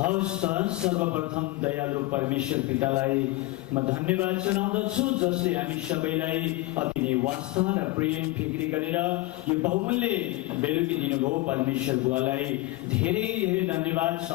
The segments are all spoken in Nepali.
हवस् त सर्वप्रथम दयालु परमेश्वर पितालाई म धन्यवाद जनाउँदछु जसले हामी सबैलाई अति नै वास्ता र प्रेम फिक्री गरेर यो बहुमूल्य बेलुकी दिनुभयो। परमेश्वर बुवालाई धेरै धेरै धन्यवाद छ,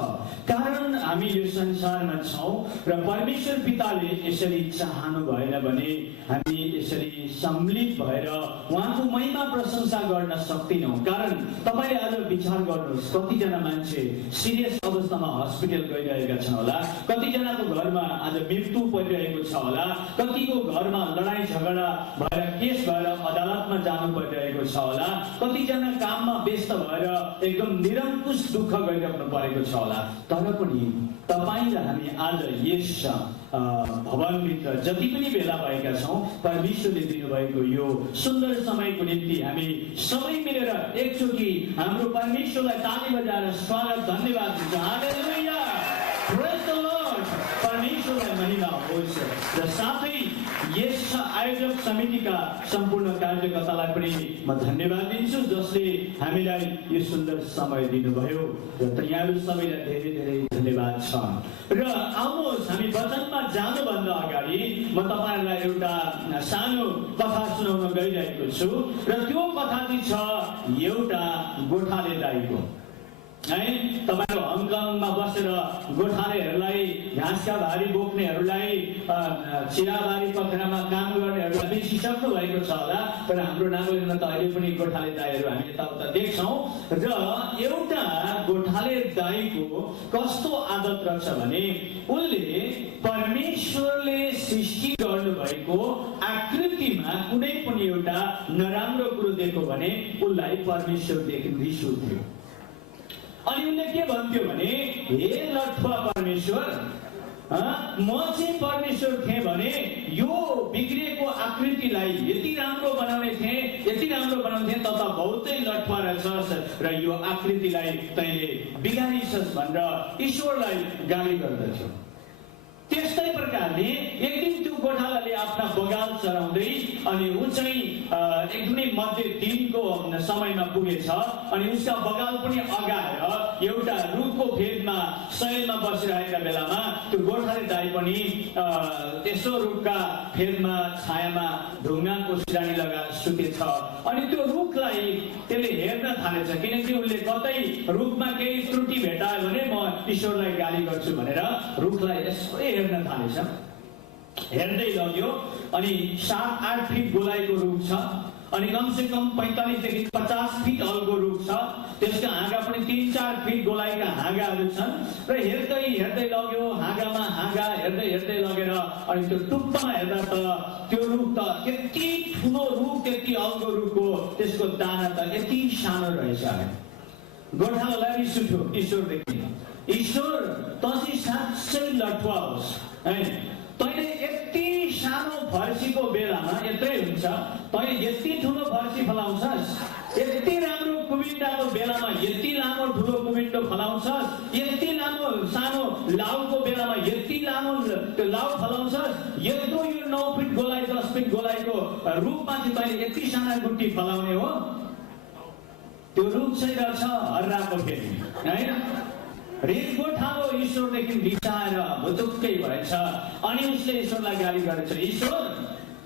कारण हामी यो संसारमा छौँ र परमेश्वर पिताले यसरी चाहनु भएन भने हामी यसरी सम्मिलित भएर उहाँको महिमा प्रशंसा गर्न सक्दैनौँ। कारण तपाईले आज विचार गर्नुहोस्, कतिजना मान्छे सिरियस अवस्थामा हस्पिटल गइरहेका छन् होला, कतिजनाको घरमा आज मृत्यु परिरहेको छ होला, कतिको घरमा लडाई झगडा भएर केस भएर अदालतमा जानु परिरहेको छ होला, कतिजना काममा व्यस्त भएर एकदम निरङ्कुश दुःख गरिराख्नु परेको छ होला। तर पनि तपाईँ र हामी आज यस भवनभित्र जति पनि भेला भएका छौँ, परमेश्वरले दिनुभएको यो सुन्दर समयको निम्ति हामी सबै मिलेर एकचोटि हाम्रो परमेश्वरलाई ताली बजाएर स्वागत धन्यवाद दिन्छौँ। हालेलुया, प्रेज द लर्ड, परमेश्वरलाई महिमा होस्। र साथै यस आयोजक समितिका सम्पूर्ण कार्यकर्तालाई पनि म धन्यवाद दिन्छु जसले हामीलाई यो सुन्दर समय दिनुभयो र यहाँहरू सबैलाई धेरै धेरै धन्यवाद छ। र आउनुहोस्, हामी वचनमा जानुभन्दा अगाडि म तपाईँहरूलाई एउटा सानो कथा सुनाउन गइरहेको छु र त्यो कथा चाहिँ छ एउटा गोठाले दाइको। है, तपाईको हङकङमा बसेर गोठालेहरूलाई, घाँसका भारी बोक्नेहरूलाई, चिराबारी पखरामा काम गर्नेहरूलाई बिर्सिसक्नु भएको छ होला। तर हाम्रो नागरिकमा त अहिले पनि गोठाले दाइहरू हामी यताउता देख्छौँ। र एउटा गोठाले दाइको कस्तो आदत रहेछ भने उसले परमेश्वरले सृष्टि गर्नुभएको आकृतिमा कुनै पनि एउटा नराम्रो कुरो देख्यो भने उसलाई परमेश्वरदेखि रिस उठ्थ्यो। अनि उनले के भन्थ्यो भने, हे लठुवा परमेश्वर, म चाहिँ परमेश्वर थिएँ भने यो बिग्रिएको आकृतिलाई यति राम्रो बनाउने थिएँ, यति राम्रो बनाउने थिएँ, त बहुतै लठुवा रहेछस् र यो आकृतिलाई तैँले बिगारिछस् भनेर ईश्वरलाई गाली गर्दथ्यो। त्यस्तै प्रकारले एक दिन त्यो गोठालाले आफ्ना बगाल चराउँदै अनि ऊ चाहिँ एकदमै मध्य दिनको समयमा पुगेछ अनि उसका बगाल पनि अगाएर एउटा रुखको फेदमा शैलमा बसिरहेका बेलामा त्यो गोठाले दाइ पनि त्यसो रुखका फेदमा छायामा ढुङ्गाको सिरानी लगाएर सुतेछ। अनि त्यो रुखलाई त्यसले हेर्न थालेछ, किनकि उसले कतै रुखमा केही त्रुटि भेटायो भने म ईश्वरलाई गाली गर्छु भनेर रुखलाई यसो हेर्न थालेछ। हेर्दै लग्यो अनि 7-8 फिट गोलाइको रुख छ अनि कमसे कम 45 देखि 50 फिट अल्गो रुख छ। त्यसका हाँगा पनि 3-4 फिट गोलाइका हाँगाहरू छन् र हेर्दै हेर्दै लग्यो, हाँगामा हाँगा हेर्दै हेर्दै लगेर अनि त्यो टुप्पामा हेर्दा त त्यो रुख त यति ठुलो रुख, यति अल्गो रुखको त्यसको दाना त यति सानो रहेछ। गोठालालाई रिस उठ्यो ईश्वरदेखि, ईश्वर त चाहिँ साँच्चै लठुवा होस् है, तैँले यति सानो फर्सीको बेलामा यत्रै हुन्छ, तैँले यति ठुलो फर्सी फलाउँछस्, यति राम्रो कुमिन्डाको बेलामा यति लामो ठुलो कुमिन्डो फलाउँछस्, यति लामो सानो लाउको बेलामा यति लामो त्यो लाउ फलाउँछस्, यत्रो यो 9 फिट गोलाइ 10 फिट गोलाइको रुखमा चाहिँ तैँले यति साना गुटी फलाउने हो। त्यो रुख चाहिँ रहेछ हर्राको फेरि है। रिस गोठालो ईश्वरदेखि रिसाएर भुचुक्कै भएछ अनि उसले ईश्वरलाई गाली गरेछ, ईश्वर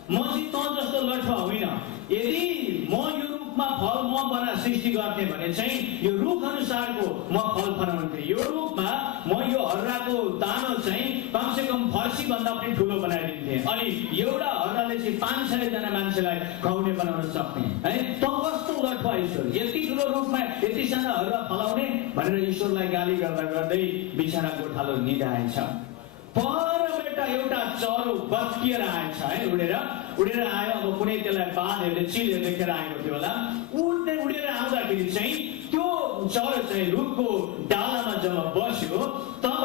म चाहिँ त जस्तो लठुवा होइन, यदि म यो रुखमा फल म बना सृष्टि गर्थे भने चाहिँ यो रुख अनुसारको म फल फलाउँथे, यो रुखमा म यो हर्राको दानो चाहिँ कमसे कम फर्सी भन्दा पनि ठुलो बनाइदिन्थे अनि एउटा हर्राले चाहिँ 500 जना मान्छेलाई खुवाउने बनाउन सक्ने है। त कस्तो लठुवा ईश्वर, यति ठुलो रुखमा यति साना हर्रा फलाउने भनेर ईश्वरलाई गाली गर्दा गर्दै बिचरा गोठालो निदाएछ। परबाट एउटा चरो बत्किएर आएछ है, उडेर आयो। अब कुनै त्यसलाई बाँधेर चिलेर देखेर आएको थियो होला। उडेर आउँदाखेरि चाहिँ त्यो चरो चाहिँ रुखको डालामा जब बस्यो तब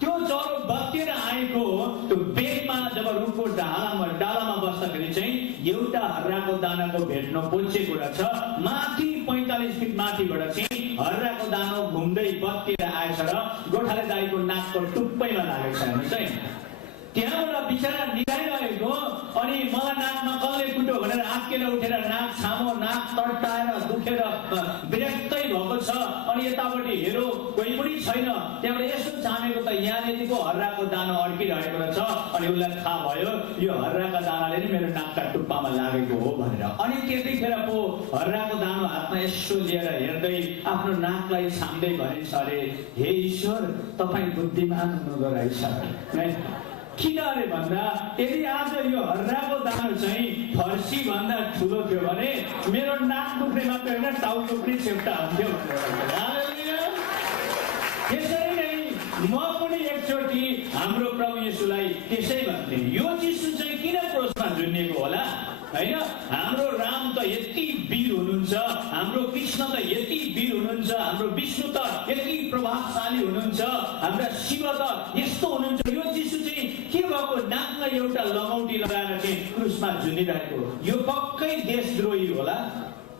त्यो चरो बत्किएर आएको त्यो बेगमा जब रुखको डालामा बस्दाखेरि चाहिँ एउटा हर्राको दानाको भेट्न पोचेको रहेछ। माथि 45 फिट माथिबाट चाहिँ हर्राको दानो घुम्दै बत्किएर आएछ र गोठाले दाइको नाकको टुप्पैमा लागेको छ हेर्नुहोस् है। त्यहाँबाट बिचरा निकालिरहेको अनि मलाई नाकमा कसले कुट्यो भनेर आत्केर उठेर नाक छामो, नाक तड्टाएर दुखेर विरक्तै भएको छ अनि अनि यतापट्टि हेरो कोही पनि छैन। त्यहाँबाट यसो छामेको त यहाँनिरको हर्राको दाना अड्किरहेको रहेछ। अनि उसलाई थाहा भयो यो हर्राका दानाले नि मेरो नाकका टुप्पामा लागेको हो भनेर। अनि त्यतिखेर पो हर्राको दानो हातमा यसो लिएर हेर्दै आफ्नो नाकलाई छाम्दै भनिन्छ अरे हे ईश्वर तपाईँ बुद्धिमान हुनुहुँदो रहेछ। किन अरे भन्दा यदि आज यो हर्राको दानो चाहिँ फर्सी भन्दा ठुलो थियो भने मेरो नाक दुख्ने मात्र होइन टाउको पनि चेप्टा हुन्थ्यो भनेर। त्यसरी नै म पनि एकचोटि हाम्रो प्रभु येशूलाई त्यसै भन्थे यो यीशु चाहिँ किन क्रुसमा झुन्डिएको होला हैन। हाम्रो राम त यति वीर हुनुहुन्छ, हाम्रो कृष्ण त यति वीर हुनुहुन्छ, हाम्रो विष्णु त यति प्रभावशाली हुनुहुन्छ, हाम्रा शिव त यस्तो हुनुहुन्छ। यो यीशु चाहिँ के भएको नाकमा एउटा लमौटी लगाएर चाहिँ क्रुसमा झुन्डिरहेको यो पक्कै देशद्रोही होला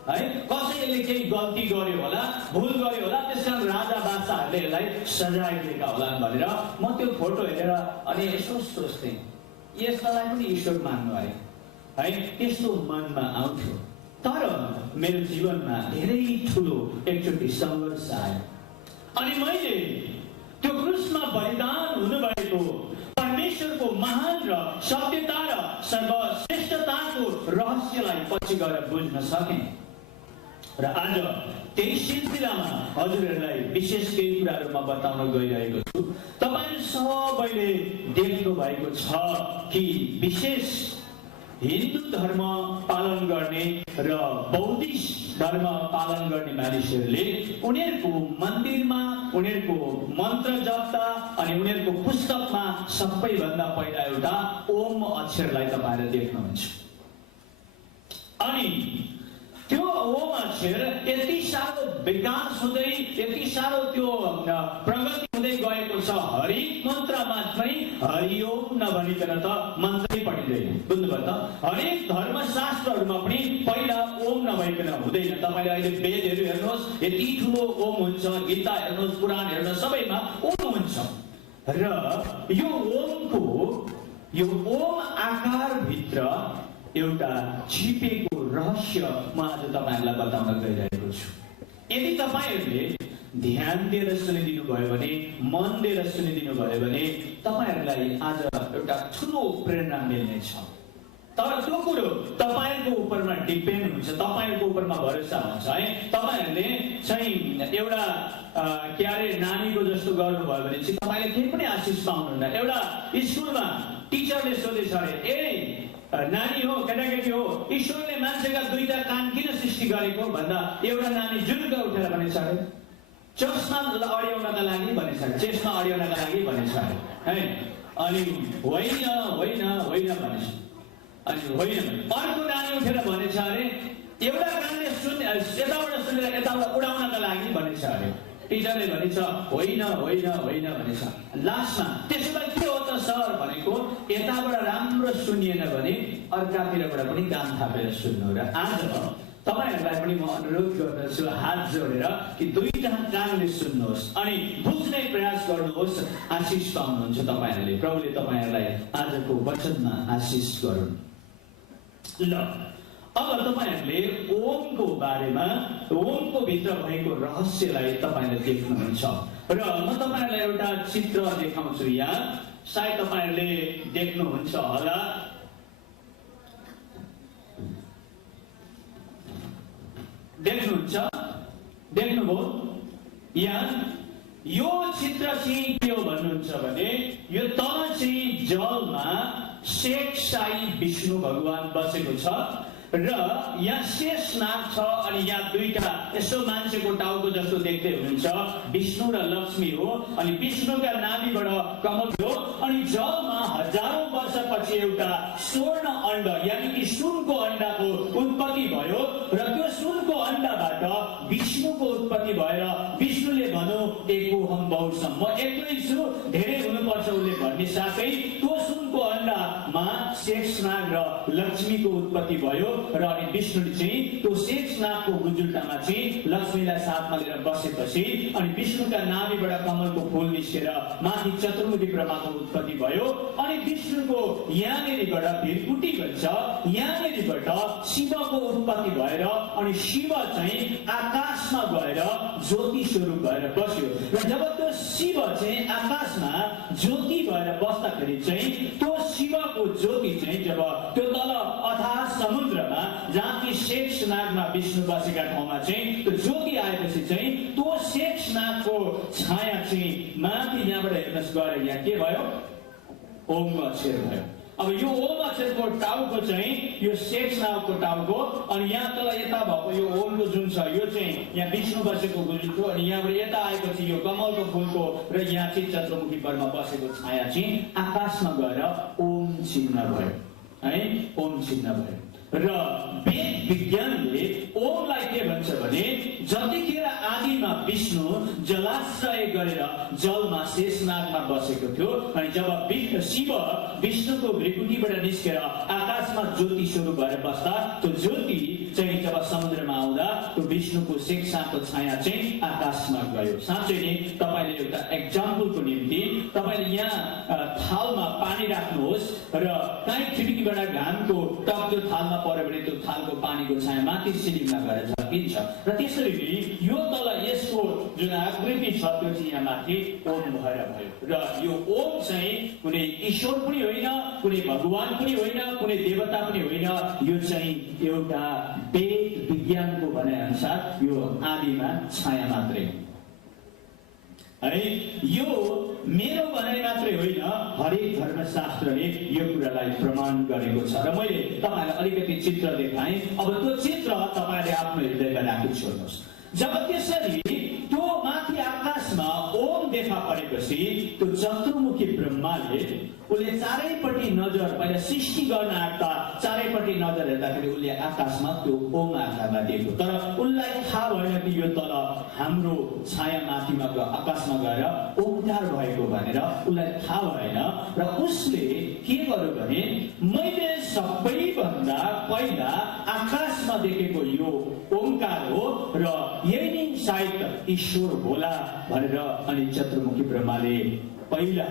है। कसैले केही गल्ती गर्यो होला, भुल गर्यो होला, त्यसकारण राजा बादशाहहरूले यसलाई सजाय दिएका होला भनेर म त्यो फोटो हेरेर अनि यसो सोच्थेँ यसलाई पनि ईश्वर मान्नु है त्यस्तो मनमा आउँथ्यो। तर मेरो जीवनमा धेरै ठुलो एकचोटि सङ्घर्ष आयो अनि मैले त्यो क्रुसमा बलिदान हुनुभएको परमेश्वरको महान र सत्यता र सर्वश्रेष्ठताको रहस्यलाई पछि गएर बुझ्न सकेँ। र आज त्यही सिलसिलामा हजुरहरूलाई विशेष केही कुराहरू म बताउन गइरहेको छु। तपाईँ सबैले देख्नु भएको छ कि विशेष हिन्दू धर्म पालन गर्ने र बौद्धिस्ट धर्म पालन गर्ने मानिसहरूले उनीहरूको मन्दिरमा उनीहरूको मन्त्र जप्ता अनि उनीहरूको पुस्तकमा सबैभन्दा पहिला एउटा ओम अक्षरलाई तपाईँले देख्नुहुन्छ। अनि त्यो ओम अक्षर यति साह्रो विकास हुँदै यति साह्रो त्यो प्रगति हुँदै गएको छ हरेक मन्त्रमा चाहिँ हरिओम नभनिकन त मन्त्रै पढिँदैन। बुझ्नुभयो त? हरेक धर्मशास्त्रहरूमा पनि पहिला ओम नभइकन हुँदैन। तपाईँले अहिले वेदहरू हेर्नुहोस् यति ठुलो ओम हुन्छ, गीता हेर्नुहोस्, पुराण हेर्नुहोस्, सबैमा ओम हुन्छ। र यो ओम आकारभित्र एउटा छिपेको रहस्य म आज तपाईँहरूलाई बताउन गइरहेको छु। यदि तपाईँहरूले ध्यान दिएर सुनिदिनु भयो भने, मन दिएर सुनिदिनु भयो भने तपाईँहरूलाई आज एउटा ठुलो प्रेरणा मिल्नेछ। तर त्यो कुरो तपाईँहरूको उपरमा डिपेन्ड हुन्छ, तपाईँहरूको उपरमा भरोसा हुन्छ है। तपाईँहरूले चाहिँ एउटा के अरे नानीको जस्तो गर्नुभयो भने चाहिँ तपाईँले केही पनि आशिष पाउनुहुन्न। एउटा स्कुलमा टिचरले सोधेछ अरे ए नानी हो केटाकेटी हो ईश्वरले मान्छेका दुईटा कान किन सृष्टि गरेको भन्दा एउटा नानी जुरुक्क उठेर भनेछ अरे चस्मा अड्याउनका लागि भनेछ अरे, चेस्मा अड्याउनका लागि भनेछ अरे है। अनि होइन होइन होइन भनेछ। अनि होइन अर्को नानी उठेर भनेछ अरे एउटा कानले यताबाट सुनेर यताबाट उडाउनका लागि भनेछ अरे। टिचरले भनेछ होइन होइन होइन भनेछ। लास्टमा त्यसो भए के हो त सर भनेको यताबाट राम्रो सुनिएन भने अर्कातिरबाट पनि कान थापेर सुन्नु। र आज तपाईँहरूलाई पनि म अनुरोध गर्दछु हात जोडेर कि दुईटा कानले सुन्नुहोस् अनि बुझ्ने प्रयास गर्नुहोस्, आशिष पाउनुहुन्छ तपाईँहरूले। प्रभुले तपाईँहरूलाई आजको वचनमा आशिष गरून्। ल अब तपाईँहरूले ओमको बारेमा ओमको भित्र भएको रहस्यलाई तपाईँले देख्नुहुन्छ र म तपाईँहरूलाई एउटा चित्र देखाउँछु। यहाँ सायद तपाईँहरूले देख्नुहुन्छ होला। देख्नुहुन्छ? देख्नुभयो? यहाँ यो चित्र चाहिँ के हो भन्नुहुन्छ भने यो तल चाहिँ जलमा शेष साई विष्णु भगवान बसेको छ र यहाँ शेष नाग छ अनि यहाँ दुईटा यसो मान्छेको टाउको जस्तो देख्दै हुनुहुन्छ विष्णु र लक्ष्मी हो। अनि विष्णुका नाभिबाट कमल हो अनि जलमा हजारौं वर्षपछि एउटा स्वर्ण अण्ड यानि कि सुनको अण्डाको उत्पत्ति भयो र त्यो सुनको अण्डाबाट विष्णुको उत्पत्ति भएर विष्णुले भन्यो एकोहम बहुसम, म एक्लै छु, धेरै हुनुपर्छ उसले भन्ने साथै त्यो सुनको अण्डामा शेषनाग र लक्ष्मीको उत्पत्ति भयो र अनि विष्णुले चाहिँ त्यो शेषनागको गुजुल्टामा चाहिँ लक्ष्मीलाई साथमा लिएर बसेपछि अनि विष्णुका नाभिबाट कमलको फूल निस्केर माथि चतुर्मुखी ब्रह्माको उत्पत्ति भयो। अनि विष्णुको यहाँनिरबाट भिरकुटी भन्छ, यहाँनिरबाट शिवको उत्पत्ति भएर अनि शिव चाहिँ आकाशमा गएर ज्योति स्वरूप भएर बस्यो। र जब त्यो शिव चाहिँ आकाशमा ज्योति भएर बस्दाखेरि चाहिँ त्यो शिवको ज्योति चाहिँ जब त्यो तल अथाह समुद्रमा जहाँ कि शेषनागमा विष्णु बसेका ठाउँमा चाहिँ त्यो ज्योति आएपछि चाहिँ त्यो शेषनागको छाया चाहिँ माथि यहाँबाट हेर्नुहोस् गएर यहाँ के भयो, ओमको अक्षर भयो। अब यो ओम अक्षरको टाउको चाहिँ यो शेषनागको टाउको अनि यहाँ तल यता भएको यो ओमको जुन छ यो चाहिँ यहाँ विष्णु बसेको गुजुलको अनि यहाँबाट यता आएपछि यो कमलको फूलको र यहाँ चाहिँ चन्द्रमुखी परमा बसेको छाया चाहिँ आकाशमा गएर ओम चिन्ह भयो है, ओम चिन्ह भयो। र वेद विज्ञानले ओमलाई के भन्छ भने जतिखेर आदिमा विष्णु जलाश्रय गरेर जलमा शेषनागमा बसेको थियो अनि जब शिव विष्णुको भ्रिकुटीबाट निस्केर आकाशमा ज्योति स्वरूप भएर बस्दा त्यो ज्योति चाहिँ जब समुद्रमा आउँदा त्यो विष्णुको शेषनागको छाया चाहिँ आकाशमा गयो। साँच्चै नै तपाईँले एउटा एक्जाम्पलको निम्ति तपाईँले यहाँ थालमा पानी राख्नुहोस् र काहीँ खिड्कीबाट घामको टप त्यो थालमा पर्यो भने त्यो थालको पानीको छाया माथि सिलिङमा गएर झर्किन्छ र त्यसरी नै यो तल यसको जुन आकृति छ त्यो चाहिँ यहाँ माथि ओम भएर भयो। र यो ओम चाहिँ कुनै ईश्वर पनि होइन, कुनै भगवान पनि होइन, कुनै देवता पनि होइन, यो चाहिँ एउटा वेद विज्ञानको भनाइ अनुसार यो आदिमा छाया मात्रै है। यो मेरो भनाइ मात्रै होइन, हरेक धर्मशास्त्रले यो कुरालाई प्रमाण गरेको छ। र मैले तपाईँलाई अलिकति चित्र देखाएँ, अब त्यो चित्र तपाईँले आफ्नो हृदयमा राखी छोड्नुहोस्। जब त्यसरी त्यो माथि आकाशमा ओम देखा परेपछि त्यो चतुर्मुखी ब्रह्माले उसले चारैपट्टि नजर पहिला सृष्टि गर्न आँट्दा चारैपट्टि नजर हेर्दाखेरि उसले आकाशमा त्यो ओम आकारमा देख्यो, तर उसलाई थाहा भएन कि यो तल हाम्रो छाया माथिमा आकाशमा गएर ओमकार भएको भनेर उसलाई थाहा भएन। र उसले के गर्यो भने मैले सबैभन्दा पहिला आकाशमा देखेको यो ओमकार हो र यही नै सायद ईश्वर होला भनेर अनि चतुर्मुखी ब्रह्माले पहिला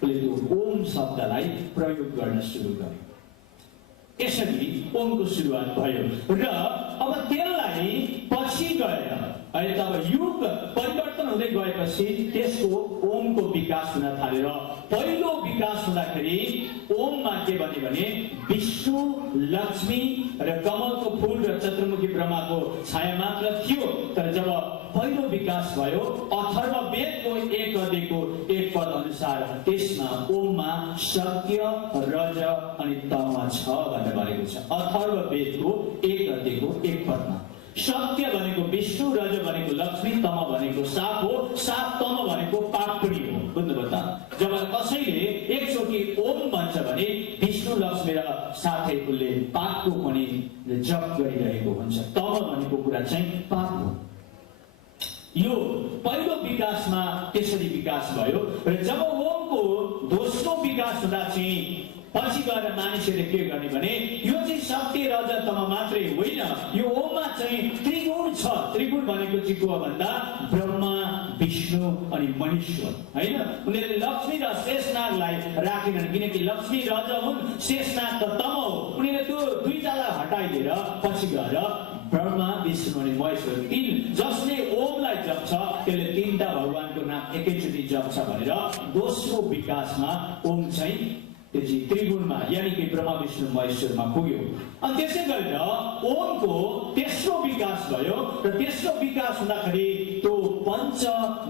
त्यो ओम शब्दलाई प्रयोग गर्न सुरु गर्यो। यसरी ओमको सुरुवात भयो र अब त्यसलाई पछि गएर अहिले तब युग परिवर्तन हुँदै गएपछि त्यसको ओमको विकास हुन थाल्यो। र पहिलो विकास हुँदाखेरि ओममा के भन्यो भने विष्णु, लक्ष्मी र कमलको फूल र चतुर्मुखी ब्रह्माको छाया मात्र थियो। तर जब पहिलो विकास भयो अथर्ववेदको एक अध्यायको एक पद अनुसार त्यसमा ओममा सत्य, रज अनि तम छ भनेर भनेको छ। अथर्ववेदको एक अध्यायको एक पदमा सत्य भनेको विष्णु, रज भनेको लक्ष्मी, तम भनेको साप हो, साप तम भनेको पाप पनि हो। बुझ्नुभयो त? जब कसैले एकचोटि ओम भन्छ भने विष्णु, लक्ष्मी र साथै उसले पापको पनि जप गरिरहेको हुन्छ। तम भनेको कुरा चाहिँ पाप हो। यो पहिलो विकासमा त्यसरी विकास भयो र जब ओमको दोस्रो विकास हुँदा चाहिँ पछि गएर मानिसहरूले के गर्ने भने यो चाहिँ सत्य, रज, तम मात्रै होइन, यो ओममा चाहिँ त्रिगुण छ। त्रिगुण भनेको चाहिँ को भन्दा ब्रह्मा, विष्णु अनि महेश्वर होइन। उनीहरूले लक्ष्मी र शेषनागलाई राखेनन् किनकि लक्ष्मी रज हुन्, शेषनाग त तम हो। उनीहरूले त्यो दुईटालाई हटाइदिएर पछि गएर ब्रह्मा, विष्णु अनि महेश्वर तीन जसले ओमलाई जप्छ त्यसले तीनटा भगवानको नाम एकैचोटि जप्छ भनेर दोस्रो विकासमा ओम चाहिँ त्यो चाहिँ त्रिगुणमा यानि कि ब्रह्मा, विष्णु, महेश्वरमा पुग्यो। अनि त्यसै गरेर ओमको तेस्रो विकास भयो र तेस्रो विकास हुँदाखेरि त्यो पञ्च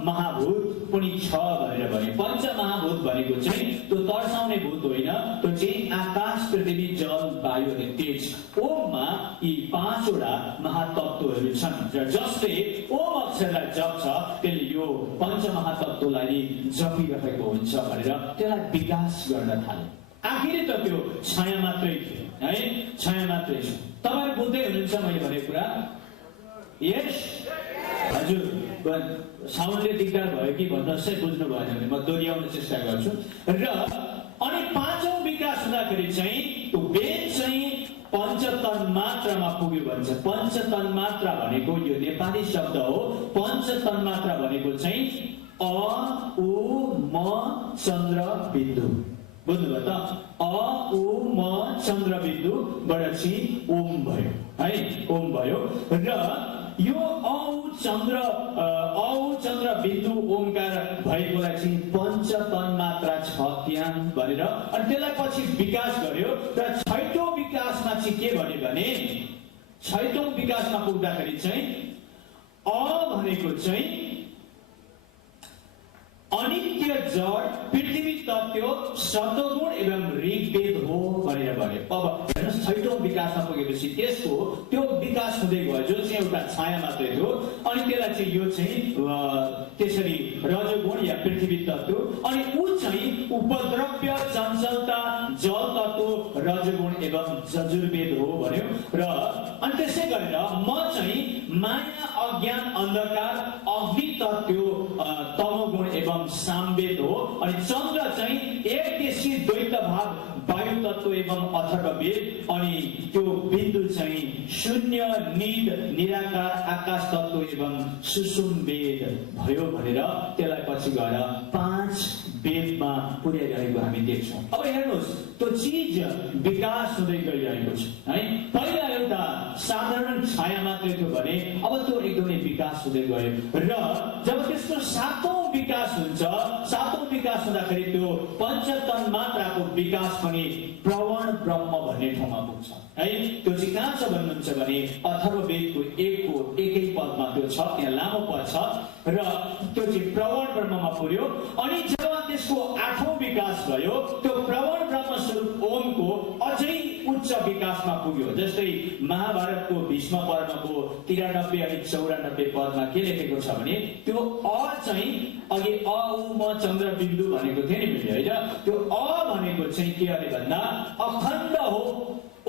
महाभूत पनि छ भनेर भने। पञ्च महाभूत भनेको चाहिँ त्यो तर्साउने भूत होइन, त्यो चाहिँ आकाश, पृथ्वी, जल, वायु अनि तेज। ओममा यी पाँचवटा महातत्त्वहरू छन् र जसले ओम अक्षरलाई जप्छ त्यसले यो पञ्च महातत्त्वलाई जपिरहेको हुन्छ भनेर त्यसलाई विकास गर्न थाले। आखिरी त त्यो छाया मात्रै थियो है, छाया मात्रै छ। तपाईहरु बुझ्दै हुनुहुन्छ मैले भनेको कुरा? यस हजुर, साउन्डले दिक्कत भयो कि भन्नुहोस् है, बुझ्नु भएन भने म दोहोऱ्याउन चेष्टा गर्छु। र अनि पाँचौं विकास हुँदाखेरि चाहिँ त्यो वेद चाहिँ पञ्चतन मात्रामा पुग्यो भन्छ। पञ्चतन मात्रा भनेको यो नेपाली शब्द हो। पञ्चतन मात्रा भनेको चाहिँ अ उ म चन्द्र बिन्दु। बुझ्नुभयो त? अ उ म चन्द्र बिन्दुबाट चाहिँ ओम भयो है, ओम भयो। र यो औ चन्द्र बिन्दु ओमकार भएकोलाई चाहिँ पञ्चतन मात्रा छ त्यहाँ भनेर अनि त्यसलाई पछि विकास गर्यो। र छैटौं विकासमा चाहिँ के भन्यो भने छैटौं विकासमा पुग्दाखेरि चाहिँ अ भनेको चाहिँ अनित्य जड पृथ्वी तत्व सत्वगुण एवं ऋग्वेद हो भनेर भन्यो। अब हेर्नुहोस् छैटौं विकासमा पुगेपछि त्यसको त्यो विकास हुँदै गयो जो चाहिँ एउटा छाया मात्रै थियो। अनि त्यसलाई चाहिँ यो चाहिँ त्यसरी रजोगुण या पृथ्वी तत्व अनि ऊ चाहिँ उपद्रव्य चञ्चलता जल तत्व रजोगुण एवं यजुर्वेद हो भन्यो। र अनि त्यसै गरेर म चाहिँ माया अज्ञान अन्धकार अग्नि तत्व तमोगुण एवं सामवेद हो। अनि चन्द्र चाहिँ एक देशी द्वैत भाव वायु तत्व एवं अथर्ववेद। अनि त्यो बिन्दु चाहिँ शून्य निद निराकार आकाश तत्व एवं सुषुम्वेद भयो भनेर त्यसलाई पछि गएर 5 वेदमा पुर्याइरहेको हामी देख्छौँ। अब हेर्नुहोस् त्यो चिज विकास हुँदै गइरहेको छ है। पहिला एउटा साधारण छाया मात्रै थियो भने अब त्यो एकदमै विकास हुँदै गयो। र जब त्यसको 7औं विकास हुन्छ, 7औं विकास हुँदाखेरि त्यो पञ्चतन मात्राको विकास पनि प्रवण ब्रह्म भन्ने ठाउँमा पुग्छ है। त्यो चाहिँ कहाँ छ भन्नुहुन्छ भने अथर्ववेदको एकै पदमा त्यो छ, त्यहाँ लामो पद छ र त्यो चाहिँ प्रवण ब्रह्ममा पुग्यो। अनि जब त्यसको 8औं विकास भयो त्यो प्रवण ब्रह्म स्वरूप ओमको अझै उच्च विकासमा पुग्यो। जस्तै महाभारतको भीष्म पर्वको 93 अनि 94 पदमा के लेखेको छ भने त्यो अ चाहिँ अघि अ उ म चन्द्र बिन्दु भनेको थियो नि मैले हैन। त्यो अ भनेको चाहिँ के अरे भन्दा अखण्ड हो।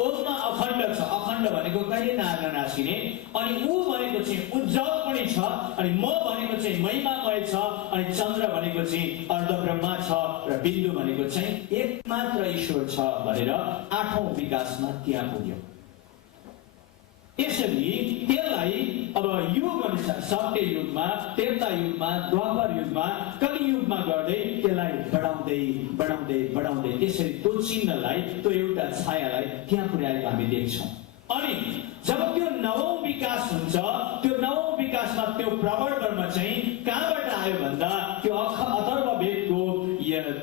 ओममा अखण्ड छ। अखण्ड भनेको कहिले नासिने। अनि उ भनेको चाहिँ उज्जवल पनि छ। अनि म भनेको चाहिँ महिमामय छ। अनि चन्द्र भनेको चाहिँ अर्धब्रह्मा छ। र बिन्दु भनेको चाहिँ एकमात्र ईश्वर छ भनेर 8औं विकासमा त्यहाँ पुग्यो। यसरी त्यसलाई अब युग अनुसार सत्य युगमा, त्रेता युगमा, द्वापर युगमा, कलि युगमा गर्दै त्यसलाई बढाउँदै त्यसरी त्यो चिन्हलाई त्यो एउटा छायालाई त्यहाँ पुर्याएको हामी देख्छौँ। अनि जब त्यो 9औं विकास हुन्छ त्यो 9औं विकासमा त्यो प्रवण ब्रह्म चाहिँ कहाँबाट आयो भन्दा त्यो अथर्ववेदको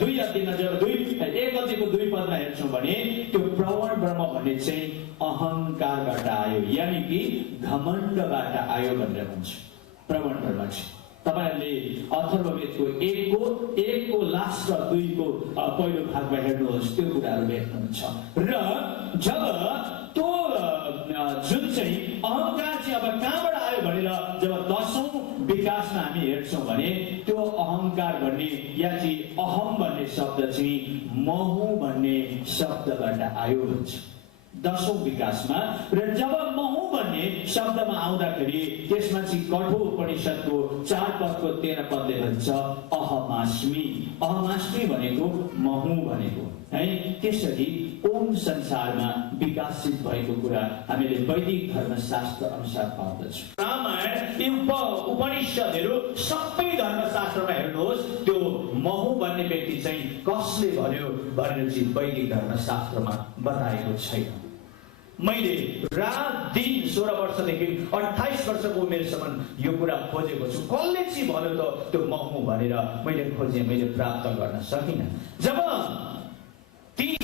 2 अध्यायमा जब 1 अध्यायको 2 पदमा हेर्छौँ भने त्यो प्रवण ब्रह्म भन्ने चाहिँ अहंकारबाट आयो, यानी कि घमण्डबाट आयो भनेर भन्छ प्रवण ब्रह्म चाहिँ। तपाईहरुले अथर्ववेदको 1 को लास्ट र 2 को पहिलो भागमा हेर्नुहोस् त्यो कुराहरु भेट्नुहुन्छ। र जब त्यो जुन चाहिँ अहंकार चाहिँ अब कहाँबाट आयो भनेर जब 10औं विकासमा हामी हेर्छौँ भने त्यो अहंकार भन्ने या चाहिँ अहम भन्ने शब्द चाहिँ महु भन्ने शब्दबाट आयो भन्छ 10औं विकासमा। र जब महु भन्ने शब्दमा आउँदाखेरि त्यसमा चाहिँ कठोर उपनिषदको 4 पदको 13 पदले भन्छ अहमास्मि। अहमास्मि भनेको महु भनेको है। त्यसरी ओम संसारमा विकासित भएको कुरा हामीले वैदिक धर्मशास्त्र अनुसार पाउँदछौँ। रामायण उपनिषदहरू सबै धर्मशास्त्रमा हेर्नुहोस् त्यो महु भन्ने व्यक्ति चाहिँ कसले भन्यो भनेर चाहिँ वैदिक धर्मशास्त्रमा बताएको छैन। मैले रात दिन 16 वर्षदेखि 28 वर्षको उमेरसम्म यो कुरा खोजेको छु। कसले चाहिँ भन्यो त त्यो महु भनेर मैले खोजेँ, मैले प्राप्त गर्न सकिनँ। जब ती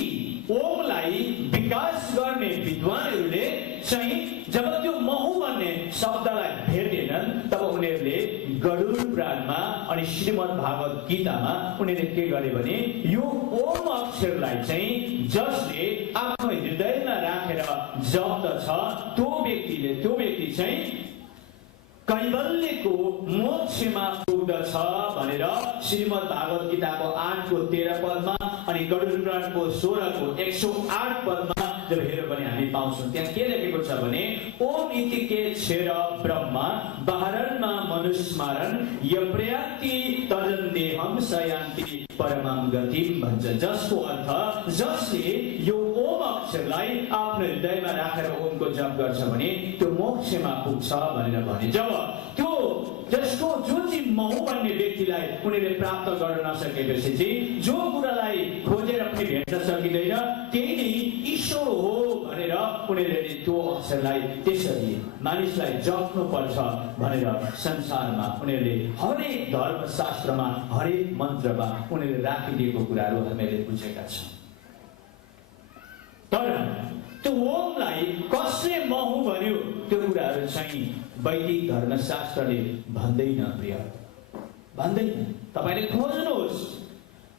ओमलाई विकास गर्ने विद्वानहरूले चाहिँ जब त्यो महु भन्ने शब्दलाई भेटेनन् तब उनीहरूले गरुड पुराणमा अनि श्रीमद् भागवत गीतामा उनीहरूले के गरे भने यो ओम अक्षरलाई चाहिँ जसले आफ्नो हृदयमा राखेर जप्दछ त्यो व्यक्ति चाहिँ कैवल्यको मोक्षमा पुग्दछ भनेर श्रीमद् भागवत गीताको 8 को 13 पदमा अनि गरुड पुराणको 16 को 108 पदमा जब हेर्यो भने हामी पाउँछौँ। त्यहाँ के लेखेको छ भने ओम इति के छेर ब्रह्मा बाहरणमा मनुस्मरण यप्रयाति तजन देहम सयान्ति परमं गतिम भन्छ। जसको अर्थ जसले यो ओम अक्षरलाई आफ्नो हृदयमा राखेर ओमको जप गर्छ भने त्यो मोक्षमा पुग्छ भनेर भने। जब त्यो जसको जो चाहिँ महु भन्ने व्यक्तिलाई उनीहरूले प्राप्त गर्न नसकेपछि चाहिँ जो कुरालाई खोजेर पनि भेट्न सकिँदैन त्यही नै ईश्वर हो भनेर उनीहरूले त्यो अक्षरलाई त्यसरी मानिसलाई जप्नु पर्छ भनेर संसारमा उनीहरूले हरेक धर्मशास्त्रमा हरेक मन्त्रमा उनीहरूले राखिदिएको कुराहरू हामीले बुझेका छौँ। तर त्यो ओमलाई कसले महु भन्यो त्यो कुराहरू चाहिँ वैदिक धर्मशास्त्रले भन्दैन प्रिय, भन्दैन। तपाईले खोज्नुहोस्,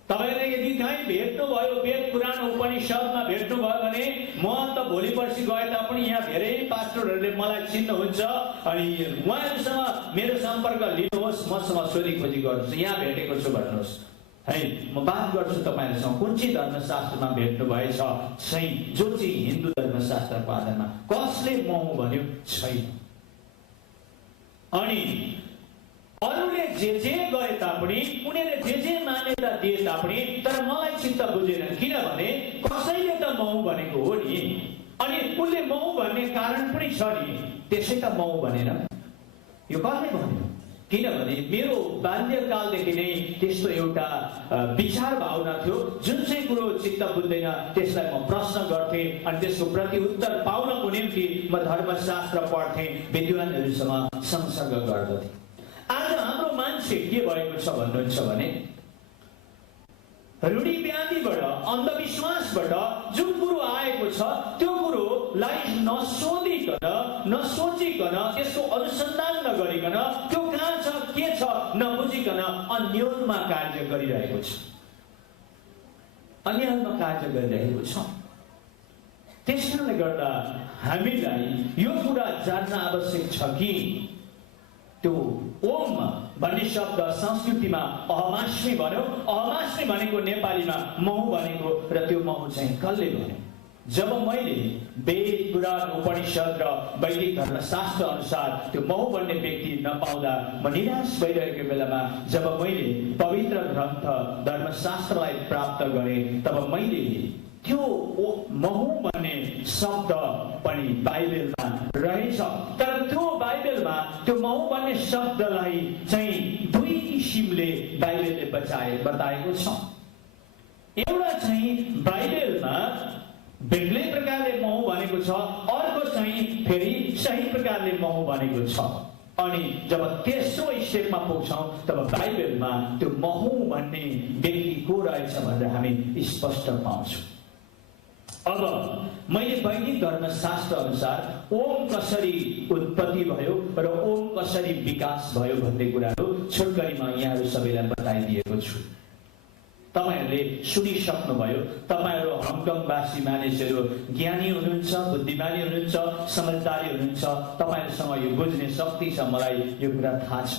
तपाईले यदि कहीँ भेट्नुभयो वेद पुराण उपनिषदमा भेट्नुभयो भने म त भोलि पर्सि गए तापनि यहाँ धेरै पास्टरहरूले मलाई चिन्नुहुन्छ अनि उहाँहरूसँग मेरो सम्पर्क लिनुहोस्, मसँग सोधी खोजी गर्नुहोस्, यहाँ भेटेको छु भन्नुहोस् है, म बात गर्छु तपाईहरुसँग कुन चाहिँ धर्मशास्त्रमा भेट्नु भएछ चाहिँ जो चाहिँ हिन्दू धर्मशास्त्रको आधारमा कसले महु भन्यो छैन। अनि अरूले जे गरे तापनि उनीहरूले जे मान्यता दिए तापनि तर मलाई चित्त बुझेन, किनभने कसैले त महु भनेको हो नि, अनि उसले महु भन्ने कारण पनि छ नि, त्यसै त महु भनेन। यो कसले भन्यो? किनभने मेरो बाल्यकालदेखि नै त्यस्तो एउटा विचार भावना थियो, जुन चाहिँ कुरो चित्त बुझ्दैन त्यसलाई म प्रश्न गर्थे अनि त्यसको प्रति उत्तर पाउनको निम्ति म धर्मशास्त्र पढ्थे, विद्वानहरूसँग संसर्ग गर्दथे। आज हाम्रो मान्छे के भएको छ भन्नुहुन्छ भने रूढिव्याधिबाट अन्धविश्वासबाट जुन कुरो आएको छ त्यो कुरोलाई नसोधिकन नसोचिकन त्यसको अनुसन्धान नगरिकन त्यो कहाँ छ के छ नबुझिकन अन्योलमा कार्य गरिरहेको छ, अन्यलमा कार्य गरिरहेको छ। त्यसकारणले गर्दा हामीलाई यो कुरा जान्न आवश्यक छ कि त्यो ओम भन्ने शब्द संस्कृतिमा अहमास्मि भन्यो, अहमास्मि भनेको नेपालीमा महु भनेको, र त्यो महु चाहिँ कसले भन्यो? जब मैले वेद पुराण उपनिषद र वैदिक धर्मशास्त्र अनुसार त्यो महु भन्ने व्यक्ति नपाउँदा म निराश भइरहेको बेलामा जब मैले पवित्र ग्रन्थ धर्मशास्त्रलाई प्राप्त गरेँ तब मैले त्यो महु भन्ने शब्द पनि बाइबलमा रहेछ। तर त्यो बाइबलमा त्यो महु भन्ने शब्दलाई चाहिँ दुई किसिमले बाइबलले बताएको छ। एउटा चाहिँ बाइबलमा बेग्लै प्रकारले महु भनेको छ, अर्को चाहिँ फेरि सही प्रकारले महु भनेको छ। अनि जब तेस्रो स्टेपमा पुग्छौं तब बाइबलमा त्यो महु भन्ने व्यक्ति को रहेछ भनेर हामी स्पष्ट पाउँछौँ। अब मैले वैदिक धर्मशास्त्र अनुसार ओम कसरी उत्पत्ति भयो र ओम कसरी विकास भयो भन्ने कुराहरू छोटकरीमा यहाँहरू सबैलाई बताइदिएको छु। तपाईहरुले सुनिसक्नुभयो। तपाईहरु हङकङवासी मानिसहरू ज्ञानी हुनुहुन्छ, बुद्धिमानी हुनुहुन्छ, समझदारी हुनुहुन्छ, तपाईहरुसँग यो बुझ्ने शक्ति छ, मलाई यो कुरा थाहा छ।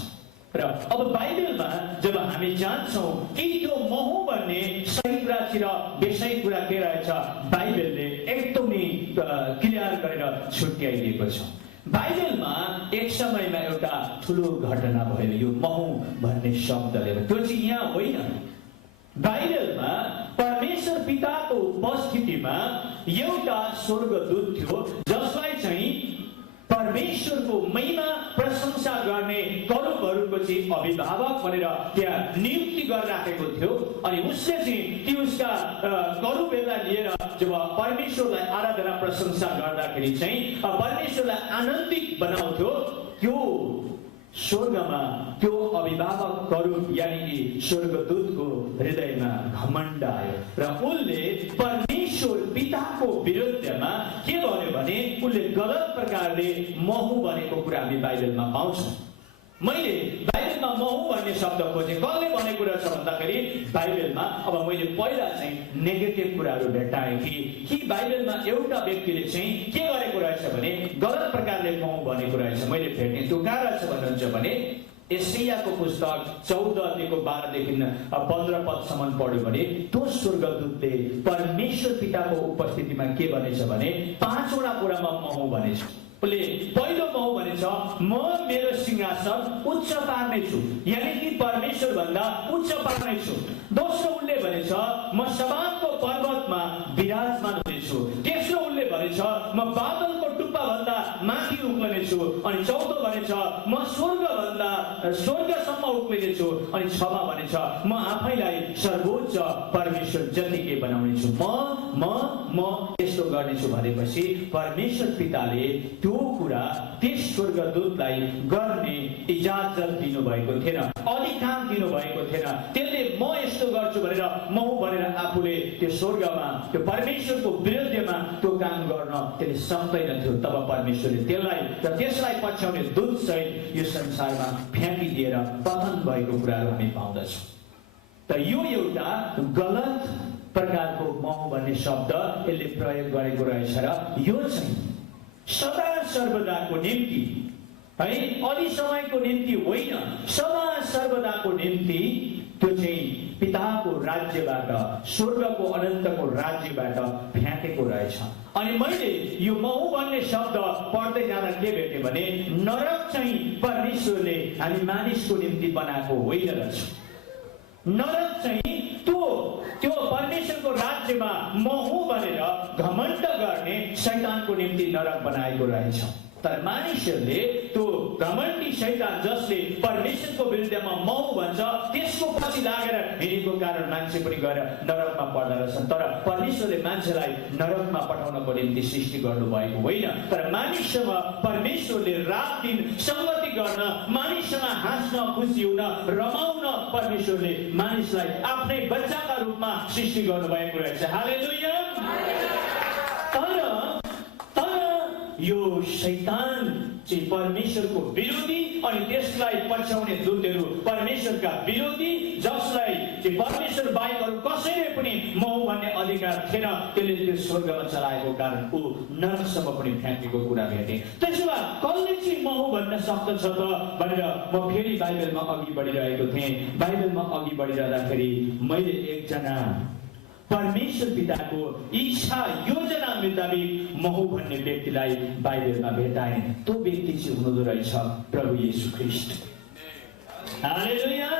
र अब बाइबलमा जब हामी जान्छौं कि त्यो महु भन्ने सही कुरातिर विषय कुरा के रहेछ बाइबलले एकदमै क्लियर गरेर छुट्याइदिएको छ। बाइबलमा एक समयमा एउटा ठूलो घटना भयो यो महु भन्ने शब्दले, त्यो चाहिँ यहाँ होइन। बाइबलमा परमेश्वर पिताको उपस्थितिमा एउटा स्वर्गदूत थियो जसलाई चाहिँ परमेश्वरको महिमा प्रशंसा गर्ने करुबहरूको चाहिँ अभिभावक भनेर त्यहाँ नियुक्ति गरिराखेको थियो। अनि उसले चाहिँ ती उसका करुबहरूलाई लिएर जब परमेश्वरलाई आराधना प्रशंसा गर्दाखेरि चाहिँ परमेश्वरलाई आनन्दित बनाउँथ्यो, त्यो स्वर्गमा त्यो अभिभावक करुब यानी कि स्वर्गदूतको हृदयमा घमण्ड आयो र उनले परमेश्वर पिताको विरुद्धमा के भन्यो भने उनले गलत प्रकारले महु भनेको कुरा हामी बाइबलमा पाउँछौँ। मैले बाइबलमा महु भन्ने शब्द खोजेँ, कसले भनेको रहेछ भन्दाखेरि बाइबलमा अब मैले पहिला चाहिँ नेगेटिभ कुराहरू भेट्टाएँ कि बाइबलमा एउटा व्यक्तिले चाहिँ के गरेको रहेछ भने गलत प्रकारले महु भनेको रहेछ। मैले भेटेँ त्यो कहाँ रहेछ भन्नुहुन्छ भने एसायाको पुस्तक 14:12 देखि 15 पदसम्म पढ्यो भने त्यो स्वर्गदूतले परमेश्वर पिताको उपस्थितिमा के भनेछ भने 5 वटा कुरामा म हुँ भनेछ। पहिलो म हुँ भनेछ, म मेरो सिंहासन उच्च पार्नेछु, यानी कि परमेश्वर भन्दा उच्च पार्नेछु। दोस्रो उनले भनेछ, म सबातको पर्वतमा विराजमान हुनेछु। तेस्रो उनले भनेछ, म बादलको टुप्पा भन्दा माथि उक्लनेछु। अनि चौथो भनेछ, म स्वर्गसम्म उक्लिनेछु। अनि छमा भनेछ, म आफैलाई सर्वोच्च परमेश्वर जतिकै बनाउनेछु। म यस्तो गर्नेछु भनेपछि परमेश्वर पिताले त्यो कुरा त्यस स्वर्गदूतलाई गर्ने इजाजत दिनुभएको थिएन, अधिकार दिनुभएको थिएन। त्यसले म यस्तो गर्छु भनेर म भनेर आफूले त्यो स्वर्गमा त्यो परमेश्वरको विरुद्धमा त्यो काम गर्न त्यसले सक्दैन थियो। तब परमेश्वरले त्यसलाई पछ्याउने दूत सहित यो संसारमा फ्याँकिदिएर पतन भएको कुराहरू हामी पाउँदछौँ। त यो एउटा गलत प्रकारको म भन्ने शब्द यसले प्रयोग गरेको रहेछ र यो चाहिँ सदा सर्वदाको निम्ति है, अलि समयको निम्ति होइन, सदा सर्वदाको निम्ति त्यो चाहिँ पिताको राज्यबाट, स्वर्गको अनन्तको राज्यबाट फ्याँकेको रहेछ। अनि मैले यो महु भन्ने शब्द पढ्दै जाँदा के भेटेँ भने नरक चाहिँ परमेश्वरले हामी मानिसको निम्ति बनाएको होइन रहेछ। नरक चाहिँ त्यो परमेश्वरको राज्यमा म हुँ भनेर घमण्ड गर्ने शैतानको निम्ति नरक बनाएको रहेछ। तर मानिसहरूले त्यो घमण्डी शैतान जसले परमेश्वरको विरुद्धमा म हुँ भन्छ त्यसको पछि लागेर हिँडेको कारण मान्छे पनि गएर नरकमा पर्दो रहेछन्। तर परमेश्वरले मान्छेलाई नरकमा पठाउनको निम्ति सृष्टि गर्नुभएको होइन, तर मानिससँग परमेश्वरले रात दिन संगति गर्न, मानिससँग हाँस्न, खुसी हुन, रमाउन परमेश्वरले मानिसलाई आफ्नै बच्चाका रूपमा सृष्टि गर्नुभएको रहेछ। हालेलुया। यो शैतान चाहिँ परमेश्वरको विरोधी अनि त्यसलाई पछ्याउने दूतहरू परमेश्वरका विरोधी, जसलाई चाहिँ परमेश्वर बाहेक अरू कसैले पनि म हुँ भन्ने अधिकार थिएन, त्यसले त्यो स्वर्गमा चलाएको कारण ऊ नरकसम्म पनि फ्याँकेको कुरा भेटे। त्यसो भए कसले चाहिँ म हुँ भन्न सक्दछ त भनेर म फेरि बाइबलमा अघि बढिरहेको थिएँ। बाइबलमा अघि बढिरहँदाखेरि मैले एकजना परमेश्वर पिताको इच्छा योजना मुताबिक म हुँ भन्ने व्यक्तिलाई बाइबलमा भेटाएँ। त्यो व्यक्ति चाहिँ हुनुहुँदो रहेछ प्रभु येशू ख्रीष्ट। हालेलुया।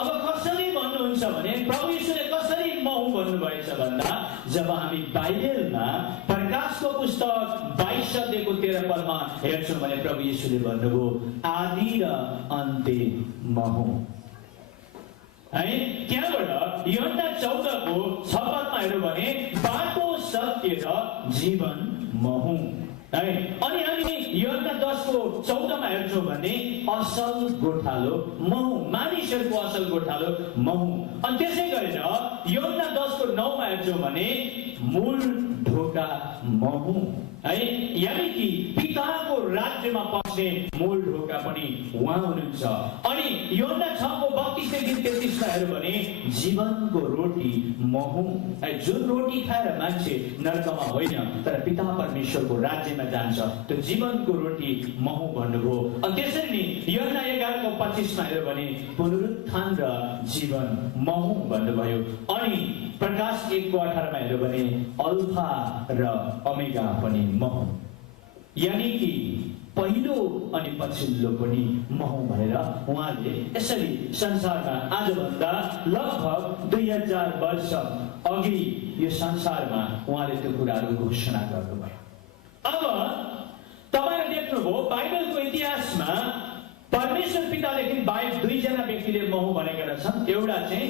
अब कसरी भन्नुहुन्छ भने प्रभु येशूले कसरी म हुँ भन्नुभएछ भन्दा जब हामी बाइबलमा प्रकाशको पुस्तक 22:13 हेर्छौँ भने प्रभु येशूले भन्नुभयो आदि र अन्त्य म हुँ है। त्यहाँबाट यूहन्ना 14:6 हेर्यो भने बाटो, सत्य र जीवन म हुँ है। अनि हामी यूहन्ना 10:14 हेर्छौँ भने असल गोठालो म हुँ, मानिसहरूको असल गोठालो म हुँ। अनि त्यसै गरेर यूहन्ना 10:9 हेर्छौँ भने मूल ढोका म हुँ है। यानी कि पिताको राज्यमा पस्ने मूल ढोका पनि उहाँ हुनुहुन्छ। अनि यूहन्ना 6:32-33 हेर्यो भने जीवनको रोटी म हुँ है। जुन रोटी खाएर मान्छे नरकमा होइन तर पिता परमेश्वरको राज्यमा जान्छ, त्यो जीवनको रोटी म हुँ भन्नुभयो। अनि त्यसरी नै यूहन्ना 11:25 हेर्यो भने पुनरुत्थान र जीवन म हुँ भन्नुभयो। अनि प्रकाश 1:18 हेर्यो भने अल्फा र ओमेगा पनि म हुँ, यानी कि पहिलो अनि पछिल्लो पनि म हुँ भनेर उहाँले यसरी संसारमा आजभन्दा लगभग 2000 वर्ष अघि यो संसारमा उहाँले त्यो कुराहरू घोषणा गर्नुभयो। अब तपाईले देख्नुभयो बाइबलको इतिहासमा परमेश्वर पितादेखि बाहेक दुईजना व्यक्तिले म हुँ भनेका रहेछन्। एउटा चाहिँ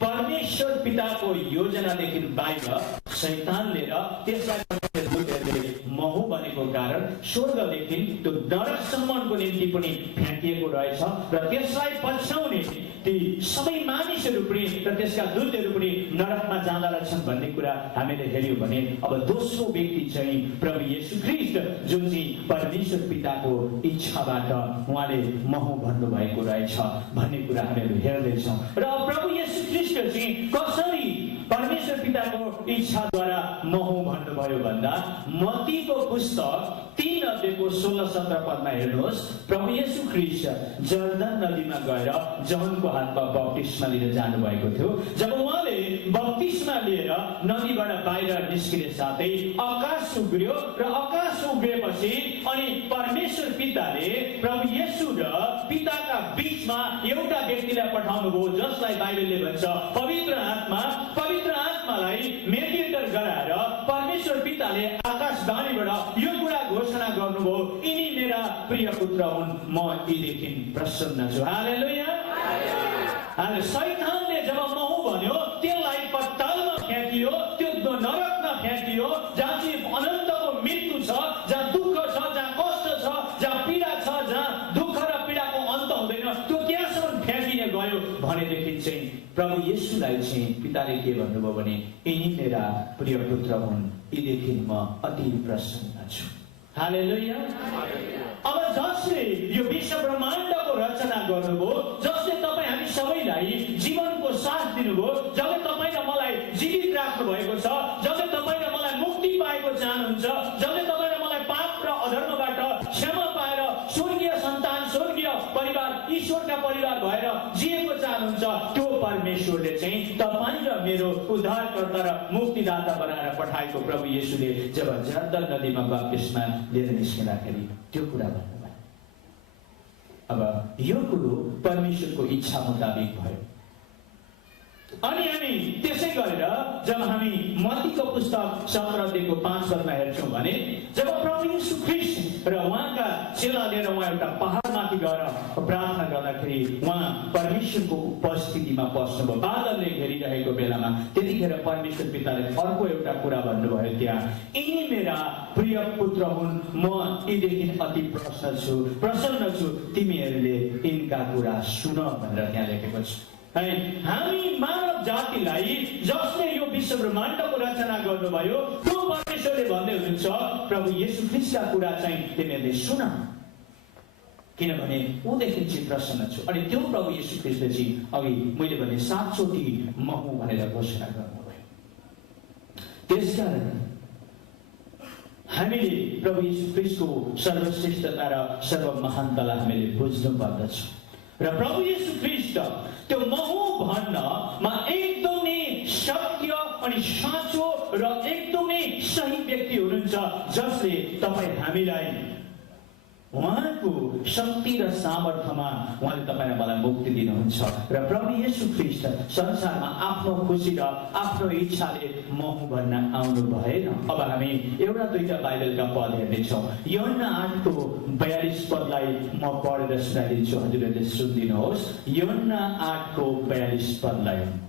परमेश्वर पिताको योजनादेखि बाहिर शैतानले र त्यसलाई म हुँ भनेको कारण स्वर्गदेखि त्यो नरकसम्मको निम्ति पनि फ्याँकिएको रहेछ र त्यसलाई पछ्याउने ती सबै मानिसहरू पनि र त्यसका दूतहरू पनि नरकमा जाँदा रहेछन् भन्ने कुरा हामीले हेर्यौँ भने अब दोस्रो व्यक्ति चाहिँ प्रभु येशू ख्रीष्ट, जुन चाहिँ परमेश्वर पिताको इच्छाबाट उहाँले म हुँ भन्नुभएको रहेछ भन्ने कुरा हामीहरू हेर्दैछौँ। र प्रभु येशू ख्रीष्ट चाहिँ कसरी परमेश्वर परमेश्वर पिताको इच्छाद्वारा म हुँ भन्नुभयो भन्दा मत्तीको पुस्तक 3:16-17 हेर्नुहोस्। प्रभु येशू ख्रीष्ट जर्दन नदीमा गएर जहनको हातमा बप्तिस्मा लिएर जानुभएको थियो। जब उहाँले बप्तिस्मा लिएर नदीबाट बाहिर निस्किने साथै आकाश उग्रियो र आकाश उग्रिएपछि अनि परमेश्वर पिताले प्रभु येशू र पिताका बीचमा एउटा व्यक्तिलाई पठाउनु भयो, जसलाई बाइबलले भन्छ पवित्र आत्मालाई मेडिएटर गराएर परमेश्वर पिताले आकाशवाणीबाट यो कुरा घोषणा गर्नुभयो, यिनी मेरा प्रिय पुत्र हुन्, म यिनीदेखि प्रसन्न छु। हालेलुया। शैतानले जब म हुँ भन्यो त्यसलाई पत्तालमा फ्याँकियो, त्यो नरकमा फ्याँकियो, जहाँ चाहिँ अनन्तको मृत्यु छ, जहाँ दुःख छ, जहाँ कष्ट छ, जहाँ पीडा छ, जहाँ दुःख र पीडाको अन्त हुँदैन, त्यो त्यहाँसम्म फ्याँकिने गयो भनेदेखि चाहिँ प्रभु येशूलाई चाहिँ पिताले के भन्नुभयो भने यिनी मेरा प्रिय पुत्र हुन्, यिनीदेखि म अति प्रसन्न छु। हालेलुया। अब जसले यो विश्व ब्रह्माण्डको रचना गर्नुभयो, जसले तपाईँ हामी सबैलाई जीवनको साथ दिनुभयो, जसले तपाईँ र मलाई जीवित राख्नु भएको छ, जसले तपाईँ र मलाई मुक्ति पाएको चाहनुहुन्छ, जसले तपाईँ र मलाई पाप र अधर्मबाट क्षमा पाएर स्वर्गीय सन्तान, स्वर्गीय परिवार, ईश्वरका परिवार भएर जिएको चाहनुहुन्छ, त्यो परमेश्वरले चाहिँ तपाईँ र मेरो उद्धारकर्ता र मुक्तिदाता बनाएर पठाएको प्रभु येशूले जब जर्दन नदीमा बप्तिस्मा लिएर निस्किँदाखेरि त्यो कुरा भन्नुभयो। अब यो कुरो परमेश्वरको इच्छा मुताबिक भयो। अनि हामी त्यसै गरेर जब हामी मत्तीको पुस्तक 17:5 हेर्छौँ भने जब प्रभु येशू ख्रीष्ट र उहाँका चेला लिएर उहाँ एउटा पहाडमाथि गएर प्रार्थना गर्दाखेरि उहाँ परमेश्वरको उपस्थितिमा बस्नुभयो, बादलले घेरिरहेको बेलामा। त्यतिखेर परमेश्वर पिताले अर्को एउटा कुरा भन्नुभयो, त्यहाँ यिनी मेरा प्रिय पुत्र हुन्, म यिनीदेखि अति प्रसन्न छु, तिमीहरूले यिनका कुरा सुन भनेर त्यहाँ लेखेको छ। हामी मानव जातिलाई जसले यो विश्व ब्रह्माण्डको रचना गर्नुभयो, त्यो परमेश्वरले भन्दै हुनुहुन्छ प्रभु येशू ख्रीष्टका कुरा चाहिँ तिमीहरूले सुन, किनभने उदेखि चाहिँ प्रसन्न छु। अनि त्यो प्रभु येशू ख्रीष्टले चाहिँ अघि मैले भने 7 चोटि म हुँ भनेर घोषणा गर्नुभयो। त्यसकारण हामीले प्रभु येशू ख्रीष्टको सर्वश्रेष्ठता र सर्वमहानतालाई हामीले बुझ्नु पर्दछ। र प्रभु येशू ख्रीष्ट त्यो म हुँ भन्नमा एकदमै सत्य अनि साँचो र एकदमै सही व्यक्ति हुनुहुन्छ, जसले तपाईँ हामीलाई उहाँको शक्ति र सामर्थ्यमा उहाँले तपाईँ र मलाई मुक्ति दिनुहुन्छ। र प्रभु येशू ख्रीष्ट संसारमा आफ्नो खुसी र आफ्नो इच्छाले म हुँ भन्न आउनु भएन। अब हामी एउटा दुईटा बाइबलका पद हेर्नेछौँ। यूहन्ना 8:42 म पढेर सुनाइदिन्छु, हजुरहरूले सुनिदिनुहोस्। यूहन्ना 8:42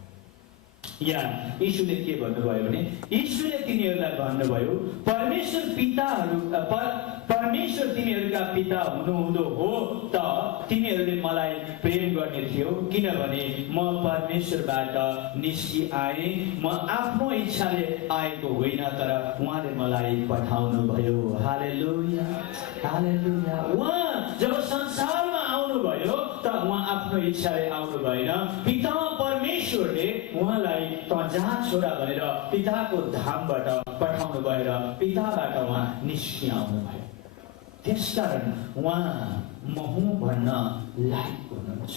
यहाँ यीशुले के भन्नुभयो भने यीशुले तिनीहरूलाई भन्नुभयो, परमेश्वर तिनीहरूका पिता हुनुहुँदो हो त तिनीहरूले मलाई प्रेम गर्ने थियो, किनभने म परमेश्वरबाट निस्कि आए, म आफ्नो इच्छाले आएको होइन, तर उहाँले मलाई पठाउनु भयो। हालेलुया, हालेलुया। उहाँ जब संसारमा आउनुभयो त उहाँ आफ्नो इच्छाले आउनु भएन, पिता परमेश्वरले उहाँलाई जहाँ छोरा भनेर पिताको धामबाट पठाउनु भएर पिताबाट उहाँ निस्किआउनु भयो। त्यसकारण उहाँ म हुँ भन्न लायक हुनुहुन्छ,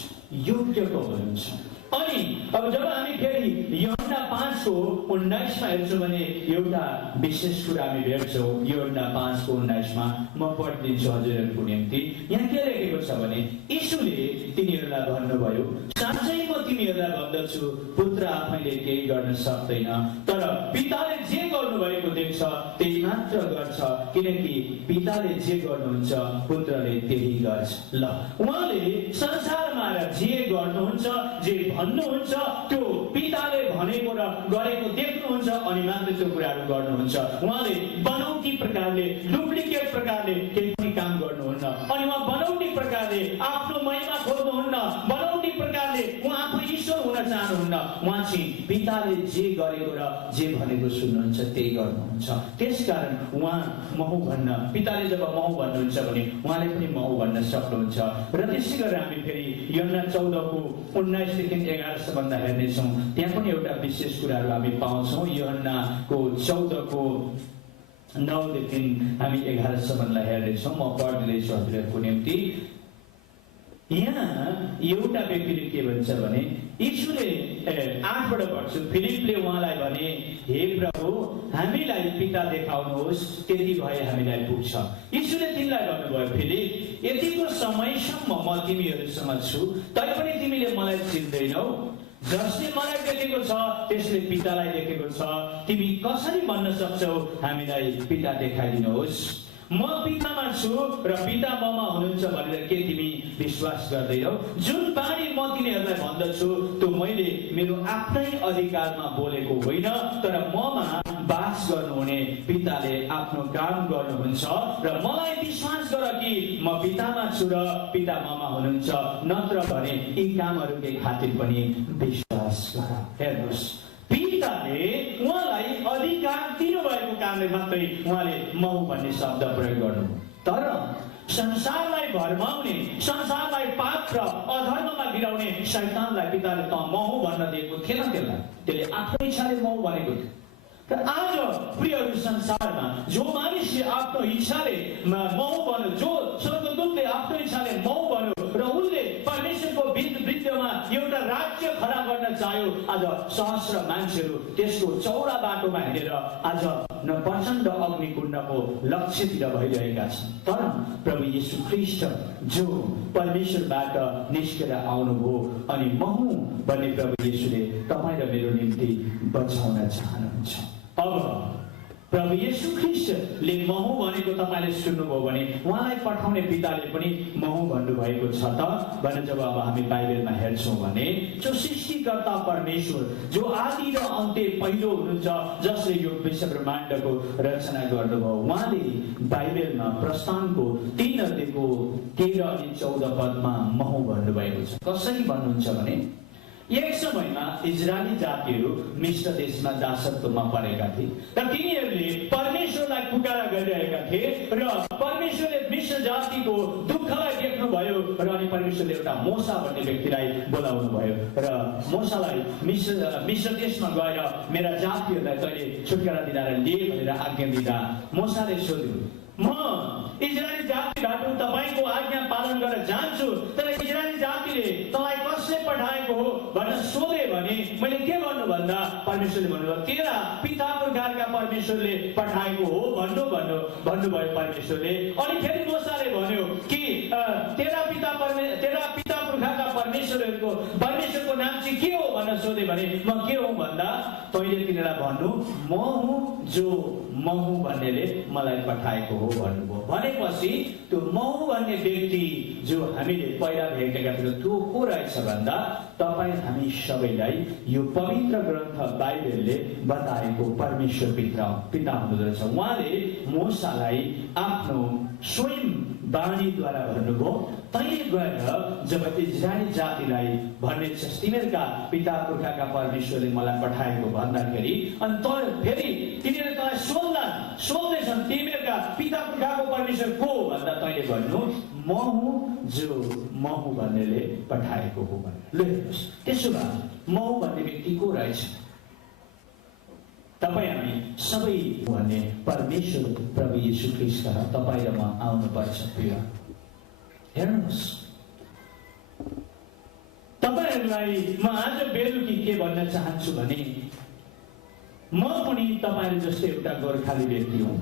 योग्यको हुनुहुन्छ। अनि अब जब हामी फेरि यूहन्ना 5:19 हेर्छौँ भने एउटा विशेष कुरा हामी भेट्छौँ। यूहन्ना 5:19 म पढिदिन्छु हजुरहरूको निम्ति। यहाँ के लेखेको छ भने यीशुले तिनीहरूलाई भन्नुभयो, साँच्चै म तिमीहरूलाई भन्दछु, पुत्र आफैले केही गर्न सक्दैन, तर पिताले जे गर्नुभएको देख्छ त्यही मात्र गर्छ, किनकि पिताले जे गर्नुहुन्छ पुत्रले त्यही गर्छ। ल, उहाँले संसारमा जे गर्नुहुन्छ, जे भन्नुहुन्छ, त्यो पिताले भनेको र गरेको देख्नुहुन्छ अनि मात्र त्यो कुराहरू गर्नुहुन्छ। उहाँले बनाउटी प्रकारले, डुप्लिकेट प्रकारले केही पनि काम गर्नुहुन्न। अनि उहाँ बनाउटी प्रकारले आफ्नो महिमा खोज्नुहुन्न, बनाउटी प्रकारले उहाँ आफू ईश्वर हुन चाहनुहुन्न। उहाँ चाहिँ पिताले जे गरेको र जे भनेको सुन्नुहुन्छ त्यही गर्नुहुन्छ। त्यसकारण उहाँ महु भन्न, पिताले जब महु भन्नुहुन्छ भने उहाँले पनि महु भन्न सक्नुहुन्छ। र त्यसै गरेर हामी फेरि यूहन्ना 14:19-11 हेर्नेछौँ। त्यहाँ पनि एउटा विशेष कुराहरू हामी पाउँछौँ। यूहन्नाको 14:9 हामी 11 हेर्नेछौँ। म पढ्दैछु हजुरहरूको निम्ति। यहाँ एउटा व्यक्तिले के भन्छ भने यीशुले 8बाट पढ्छु। फिलिपले उहाँलाई भने, हे प्रभु, हामीलाई पिता देखाउनुहोस्, त्यति भए हामीलाई पुग्छ। यीशुले तिमीलाई भन्नुभयो, फिलिप, यतिको समयसम्म म तिमीहरूसँग छु, तैपनि तिमीले मलाई चिन्दैनौ। जसले मलाई देखेको छ त्यसले पितालाई देखेको छ। तिमी कसरी भन्न सक्छौ हामीलाई पिता देखाइदिनुहोस्? म पितामा छु र पिता ममा हुनुहुन्छ भनेर के तिमी विश्वास गर्दैनौ? जुन बाणी म तिमीहरूलाई भन्दछु त्यो मैले मेरो आफ्नै अधिकारमा बोलेको होइन, तर ममा वास गर्नुहुने पिताले आफ्नो काम गर्नुहुन्छ। र मलाई विश्वास गर कि म पितामा छु र पिता ममा हुनुहुन्छ, नत्र भने यी कामहरूकै खातिर पनि विश्वास गर। हेर्नुहोस्, पिताले उहाँलाई अधिकार दिनुभएको कारणले मात्रै उहाँले महु भन्ने शब्द प्रयोग गर्नुभयो। तर संसारलाई भरमाउने, संसारलाई पाप र अधर्ममा गिराउने शैतानलाई पिताले त महु भन्न दिएको थिएन। त्यसले आफ्नो इच्छाले महु भनेको थियो। तर आज प्रियहरू, संसारमा जो मानिसले आफ्नो इच्छाले महु भन्यो, जो स्वर्गदूतले आफ्नो इच्छाले महु भन्यो र उनले परमेश्वरको विरुद्धमा एउटा राज्य खडा गर्न चाह्यो, आज सहस्र मान्छेहरू त्यसको चौडा बाटोमा हिँडेर आज न प्रचण्ड अग्निकुण्डको लक्ष्यतिर भइरहेका छन्। तर प्रभु येशू ख्रीष्ट जो परमेश्वरबाट निस्केर आउनुभयो अनि महु भन्ने प्रभु येशूले तपाईँ र मेरो निम्ति बचाउन चाहनुहुन्छ। अब प्रभु येशू ख्रीष्टले महु भनेको तपाईँले सुन्नुभयो भने उहाँलाई पठाउने पिताले पनि महु भन्नुभएको छ त भनेर जब अब हामी बाइबलमा हेर्छौँ भने जो सृष्टिकर्ता परमेश्वर, जो आदि र अन्त्य पहिलो हुनुहुन्छ, जसले यो विश्व ब्रह्माण्डको रचना गर्नुभयो, उहाँले बाइबलमा प्रस्थानको 3:13 अनि 14 महु भन्नुभएको छ। कसरी भन्नुहुन्छ भने एक समयमा इजरायली जातिहरू मिश्र देशमा दासत्वमा परेका थिए र तिनीहरूले परमेश्वरलाई पुकारा गरिरहेका थिए र परमेश्वरले मिश्र जातिको दुःखलाई देख्नुभयो र अनि परमेश्वरले एउटा मोसा भन्ने व्यक्तिलाई बोलाउनु भयो र मोसालाई मिश्र देशमा गएर मेरा जातिहरूलाई तैँले छुटकारा दिलाएर लिए भनेर आज्ञा दिँदा मोसाले सोध्यो, म इजरायली जातिबाट तपाईँको आज्ञा पालन गरेर जान्छु, तर इजरायली जातिले तँलाई कसले पठाएको हो भनेर सोधे भने मैले के भन्नु भन्दा परमेश्वरले भन्नुभयो, तेरा पिता पुर्खाका परमेश्वरले पठाएको हो भन्नुभयो परमेश्वरले। अनि फेरि मोसाले भन्यो कि तेरा पिता पुर्खाका परमेश्वरको नाम चाहिँ के हो भनेर सोधे भने म के हो भन्दा तैँले तिनीहरूलाई भन्नु, म हुँ जो महु भन्नेले मलाई पठाएको हो भन्नुभयो। भनेपछि त्यो महु भन्ने व्यक्ति जो हामीले पहिला भेटेका थियौँ त्यो को रहेछ भन्दा तपाईँ हामी सबैलाई यो पवित्र ग्रन्थ बाइबलले बताएको परमेश्वर पिता हुनुहुँदो रहेछ। उहाँले मोसालाई आफ्नो स्वयं बाणीद्वारा भन्नुभयो, तैँले गएर जब इजरायली जातिलाई भन्ने छ तिमीहरूका पिता पुर्खाका परमेश्वरले मलाई पठाएको भन्दाखेरि अनि फेरि तिनीहरूले तँलाई सोध्दैछन् तिमीहरूका पिता पुर्खाको परमेश्वर को भन्दा तैँले भन्नु, म हुँ जो महु भन्नेले पठाएको हो भनेर। हेर्नुहोस्, त्यसो भए महु भन्ने व्यक्ति को रहेछ? तपाईँ हामी सबै भन्ने परमेश्वर प्रभु येशू ख्रीष्ट तपाईँ र म आउनुपर्छ। प्रिय हेर्नुहोस्, तपाईँहरूलाई म आज बेलुकी के भन्न चाहन्छु भने म पनि तपाईँहरू जस्तै एउटा गोर्खाली व्यक्ति हुँ।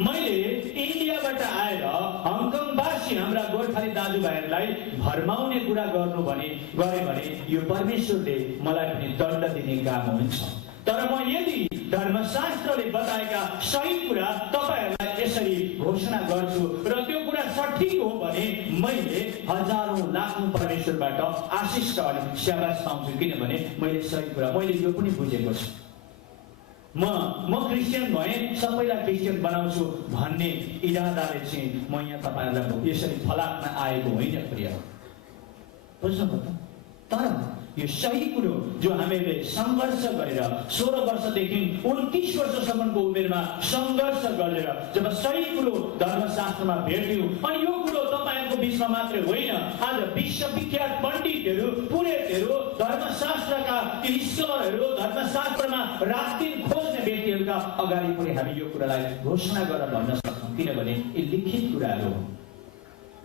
मैले इन्डियाबाट आएर हङकङवासी हाम्रा गोर्खाली दाजुभाइहरूलाई भरमाउने कुरा गरे भने यो परमेश्वरले मलाई पनि दण्ड दिने काम हुन्छ। तर म यदि धर्मशास्त्रले बताएका सही कुरा तपाईहरूलाई यसरी घोषणा गर्छु र त्यो कुरा सठिक हो भने मैले हजारौं लाखौं परमेश्वरबाट आशिष र स्याबास पाउँछु, किनभने मैले सही कुरा मैले यो पनि बुझेको छु। म क्रिस्चियन भए सबैलाई क्रिस्चियन बनाउँछु भन्ने इरादाले चाहिँ म यहाँ तपाईँहरूलाई यसरी फलाक्न आएको होइन प्रिय, बुझ्नुभयो त? तर यो सही कुरो जो हामीले संघर्ष गरेर 16 वर्षदेखि 29 वर्षसम्मको उमेरमा संघर्ष गरेर जब सही कुरो धर्मशास्त्रमा भेट्यौं, अनि यो कुरो तपाईहरुको बीचमा मात्रै होइन, आज विश्वविख्यात पण्डितहरू, पुरोहितहरू, धर्मशास्त्रका स्कलरहरू, धर्मशास्त्रमा रातदिन खोज्ने व्यक्तिहरूका अगाडि पनि हामी यो कुरालाई घोषणा गरेर भन्न सक्छौं, किनभने यी लिखित कुराहरू हो।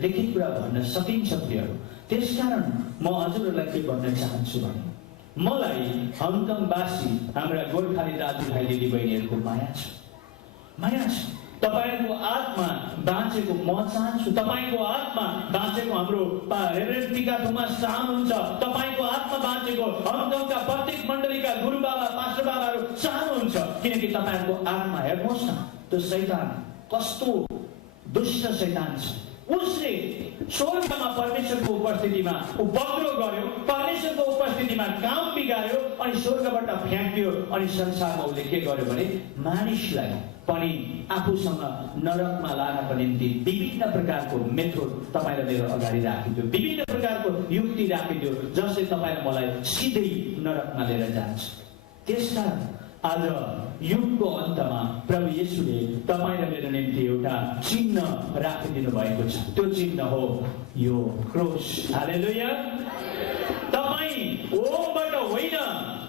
लिखित कुरा भन्न सकिन्छ प्रियहरू। त्यसकारण म हजुरहरूलाई के भन्न चाहन्छु भने मलाई हङकङवासी हाम्रा गोर्खाली दाजुभाइ दिदीबहिनीहरूको माया छ, माया छ। तपाईको आत्मा बाँचेको म चाहन्छु, तपाईको आत्मा बाँचेको हाम्रो रेभरेन्ड टिका थोमस चाहनुहुन्छ, तपाईको आत्मा बाँचेको हङकङका प्रत्येक मण्डलीका गुरु बाबा, पास्टर बाबाहरू चाहनुहुन्छ, किनकि तपाईको आत्मा हेर्नुहोस् न, त्यो शैतान कस्तो दुष्ट शैतान छ। उसले स्वर्गमा परमेश्वरको उपस्थितिमा उपद्रव गर्यो, परमेश्वरको उपस्थितिमा काम बिगार्यो, अनि स्वर्गबाट फ्याँक्यो, अनि संसारमा उसले के गर्यो भने मानिसलाई पनि आफूसँग नरकमा लानको निम्ति विभिन्न प्रकारको मेथड तपाईलाई मेरो अगाडि राखिदियो, विभिन्न प्रकारको युक्ति राखिदियो, जसले तपाईलाई मलाई सिधै नरकमा लिएर जान्छ। त्यसकारण आज युगको अन्तमा प्रभु येशूले तपाईँ र मेरो निम्ति एउटा चिन्ह राखिदिनु भएको छ। त्यो चिन्ह हो यो क्रुस। हालेलुया। तपाईँ ओमबाट होइन,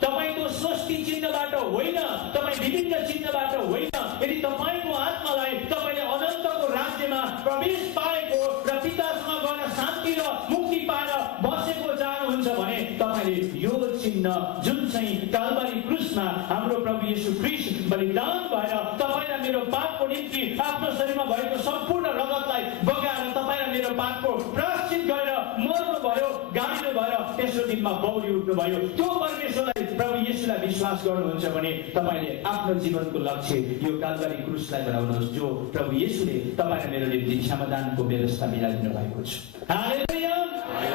तपाईँको स्वस्ति चिन्हबाट होइन, तपाईँ विभिन्न चिन्हबाट होइन। यदि तपाईँको आत्मालाई तपाईँले अनन्तको राज्यमा प्रवेश पाएको र पितासँग गर्न शान्ति र मुक्ति पाएर बसेको चाहनुहुन्छ भने तपाईँले यो चिन्ह जुन चाहिँ काल्भरी क्रुसमा हाम्रो प्रभु येशू ख्रीष्ट बलिदान भएर तपाईँ र मेरो पापको निम्ति आफ्नो शरीरमा भएको सम्पूर्ण रगतलाई बगाएर तपाईँ र मेरो पापको प्रायश्चित गरेर मर्नु भयो, गाड्नु भयो, तेस्रो दिनमा बौरी उठ्नु भयो। त्यो परमेश्वरलाई प्रभु येशूलाई विश्वास गर्नुहुन्छ भने तपाईँले आफ्नो जीवनको लक्ष्य यो काल्भरी क्रुसलाई बनाउनुहोस्, जो प्रभु येशूले तपाईँ र मेरो निम्ति क्षमादानको व्यवस्था मिलाइदिनु भएको छ। हालेलुया।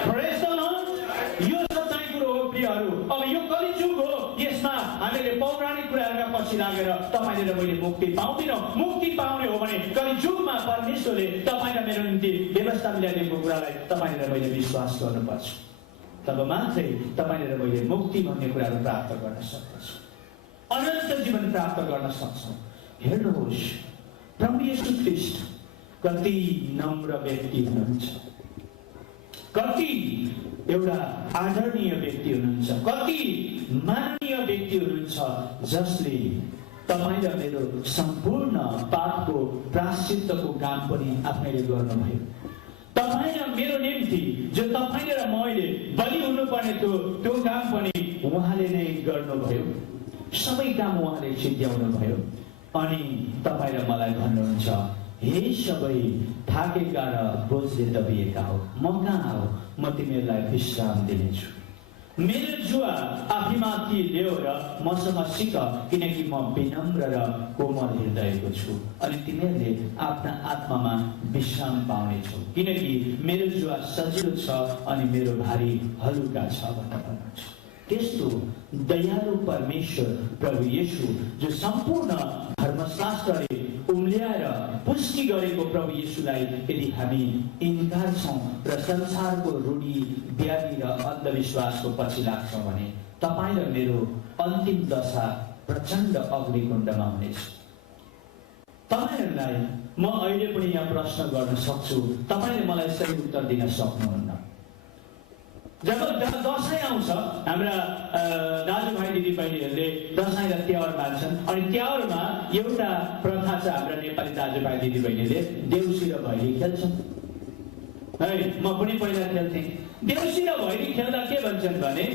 प्रेज द लर्ड। यो सच्चाइ कुरो हो प्रियहरू। अब यो कलिजुग हो, यसमा हामीले पौराणिक कुराहरूका पछि लागेर तपाईँले र मैले मुक्ति पाउँदैनौँ। मुक्ति पाउने हो भने कलिजुगमा परमेश्वरले तपाईँ र मेरो निम्ति व्यवस्था मिलाइदिएको कुरालाई तपाईँले र मैले विश्वास गर्नुपर्छ। तब मात्रै तपाईँले र मैले मुक्ति भन्ने कुराहरू प्राप्त गर्न सक्दछौँ, अनन्त जीवन प्राप्त गर्न सक्छौँ। हेर्नुहोस्, प्रभु येशू ख्रीष्ट कति नम्र व्यक्ति हुनुहुन्छ, कति एउटा आदरणीय व्यक्ति हुनुहुन्छ, कति माननीय व्यक्ति हुनुहुन्छ, जसले तपाईँ र मेरो सम्पूर्ण पापको प्रायश्चित्तको काम पनि आफैले गर्नुभयो। तपाईँ र मेरो निम्ति जो तपाईँ र मैले बलि हुनुपर्ने थियो त्यो काम पनि उहाँले नै गर्नुभयो। सबै काम उहाँले सिद्ध्याउनु भयो। अनि तपाईँ र मलाई भन्नुहुन्छ, हे सबै थाकेका र बोझले दबिएका हो, म कहाँ हो, म तिमीहरूलाई विश्राम दिनेछु। मेरो जुवा आफैमाथि ल्याऊ र मसँग सिक, किनकि म विनम्र र कोमल हृदयको छु, अनि तिमीहरूले आफ्ना आत्मामा विश्राम पाउनेछौ, किनकि मेरो जुवा सजिलो छ अनि मेरो भारी हलुका छ भनेर भन्नुहुन्छ। त्यस्तो दयालु परमेश्वर प्रभु येशू, जो सम्पूर्ण धर्मशास्त्रले उम्ल्याएर पुष्टि गरेको प्रभु येशूलाई यदि हामी इन्कार छौँ र संसारको रूढी, व्याधि र अन्धविश्वासको पछि लाग्छौँ भने तपाईँ र मेरो अन्तिम दशा प्रचण्ड अग्निकुण्डमा हुनेछ। तपाईँहरूलाई म अहिले पनि यहाँ प्रश्न गर्न सक्छु, तपाईँले मलाई सही उत्तर दिन सक्नुहुन्न। जब दशैं आउँछ, हाम्रा दाजुभाइ दिदीबहिनीहरूले दशैं र तिहार मान्छन्, अनि तिहारमा एउटा प्रथा छ, हाम्रा नेपाली दाजुभाइ दिदीबहिनीले देउसी र भैली खेल्छन् है। म पनि पहिला खेल्थेँ। देउसी र भैली खेल्दा के भन्छन् भने,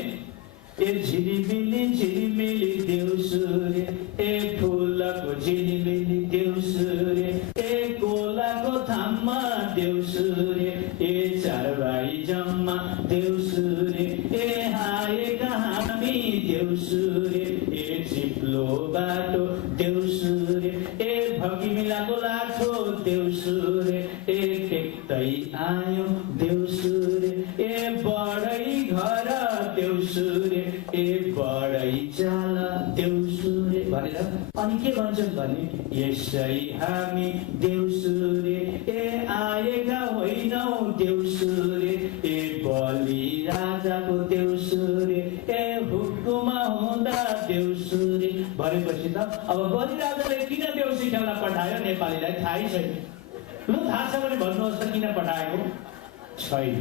ए झिलिमिली झिलिमिली देउसुरे, ए फुलको झिलिमिली देउसुरे, ए कोलाको थाममा देउसुरे, ए चारबारी जम्मा देउसुरे, ए हाएका हामी देउसुरे, ए चिप्लो बाटो देउसुरे, ए भगिमिलाको लाठो देउसुरे, ए टेक्दै आयो देउसुरे, ए बढै घर देउसुरे, ए बढै चाल देउसुरे भनेर अनि के भन्छन् भने, यसै हामी देउसुरे, ए आएका होइनौ देउसुरे, ए बलि राजाको देउसुरे, भनेपछि त अब बलिराजाले किन देउसी खेल्न पठायो नेपालीलाई थाहै छैन। लु थाहा छ भने भन्नुहोस् त किन पठाएको? छैन।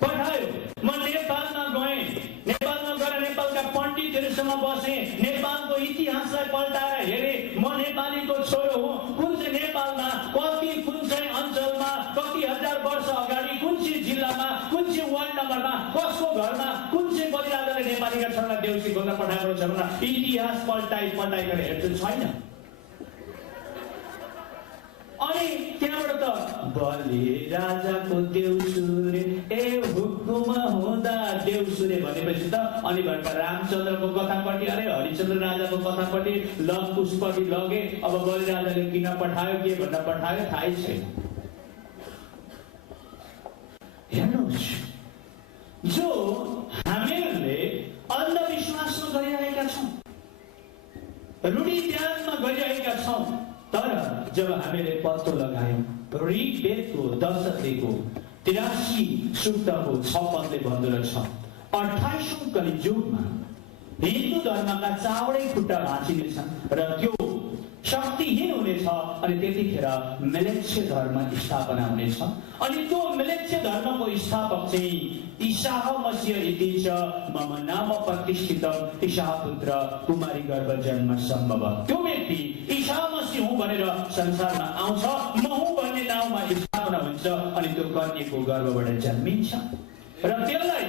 पठायो। म नेपालमा गएँ, नेपालमा गएर नेपालका पण्डितहरूसँग बसेँ, नेपालको इतिहासलाई पल्टाएर हेरेँ। म नेपालीको छोरो हुँ। कुन चाहिँ नेपालमा कति, कुन चाहिँ अञ्चलमा, कति हजार वर्ष अगाडि, कुन चाहिँ जिल्लामा, कुन चाहिँ वार्ड नम्बरमा, कसको घरमा कुन चाहिँ बलिराजाले नेपालीका छोरालाई देउसी खेल्न पठाएको छ भनेर इतिहास पल्टाइकर हेर्छु, छैन। अनि त्यहाँबाट त बलिराजाको देउसुरे ए हुकुम हुँदा देउसुरे भनेपछि त अनि भर्खर रामचन्द्रको कथापट्टि, अरे हरिचन्द्र राजाको कथापट्टि पुष्पटी लगे। अब बलिराजाले किन पठायो, के भन्न पठायो थाहै छैन। हेर्नुहोस्, जो हामीहरूले अन्धविश्वासमा गरिरहेका छौँ, रूढिवादमा गरिरहेका छौँ, तर जब हामीले पत्तो लगायौं ऋग्वेदको 10 अध्यायको 83 सूक्तको 6 पदले भन्दो रहेछ, 28औं कलियुगमा हिन्दू धर्मका चावडै खुट्टा भाँचिनेछन् र त्यो शक्तिहीन हुनेछ। अनि त्यतिखेर मिलेच्छ धर्म स्थापना हुनेछ। अनि त्यो मिलेच्छ धर्मको स्थापक चाहिँ ईसा मसीह इति च मम नाम प्रतिष्ठितम ईसा पुत्र कुमारी गर्भ जन्म सम्भव। त्यो व्यक्ति ईसा मसीह हुँ भनेर संसारमा आउँछ, म हुँ भन्ने नाउँमा स्थापना हुन्छ अनि त्यो कन्याको गर्भबाट जन्मिन्छ। र त्यसलाई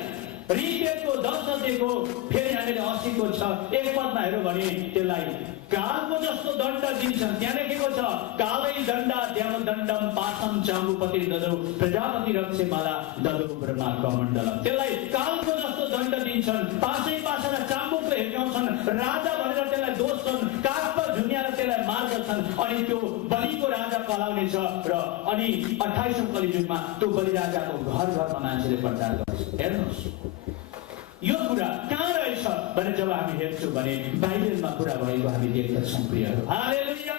ऋग्वेदको 10 अध्यायको फेरि हामीले 80 को 6 एक पदमा हेरौँ भने त्यसलाई कालको जस्तो दण्ड दिन्छन्। त्यहाँ लेखेको छ, कालै दण्ड ध्यान दण्डम पासम चाम्बुपति ददौ प्रजापति रक्षे माला ददौ ब्रह्मा कमण्डल। त्यसलाई कालको जस्तो दण्ड दिन्छन्, पासै पासलाई चाम्बुकले हिर्काउँछन्, राजा भनेर त्यसलाई दोष्छन्, कागमा झुन्याएर त्यसलाई मार्दछन्। अनि त्यो बलिको राजा कहलाउनेछ र अनि 28औं कलियुगमा त्यो बलिराजाको घर घरमा मान्छेले प्रचार गर्छ। हेर्नुहोस्, यो कुरा कहाँ रहेछ भने जब हामी हेर्छौँ भने बाइबलमा कुरा भएको हामी देख्दछौँ प्रियहरू। हालेलुया।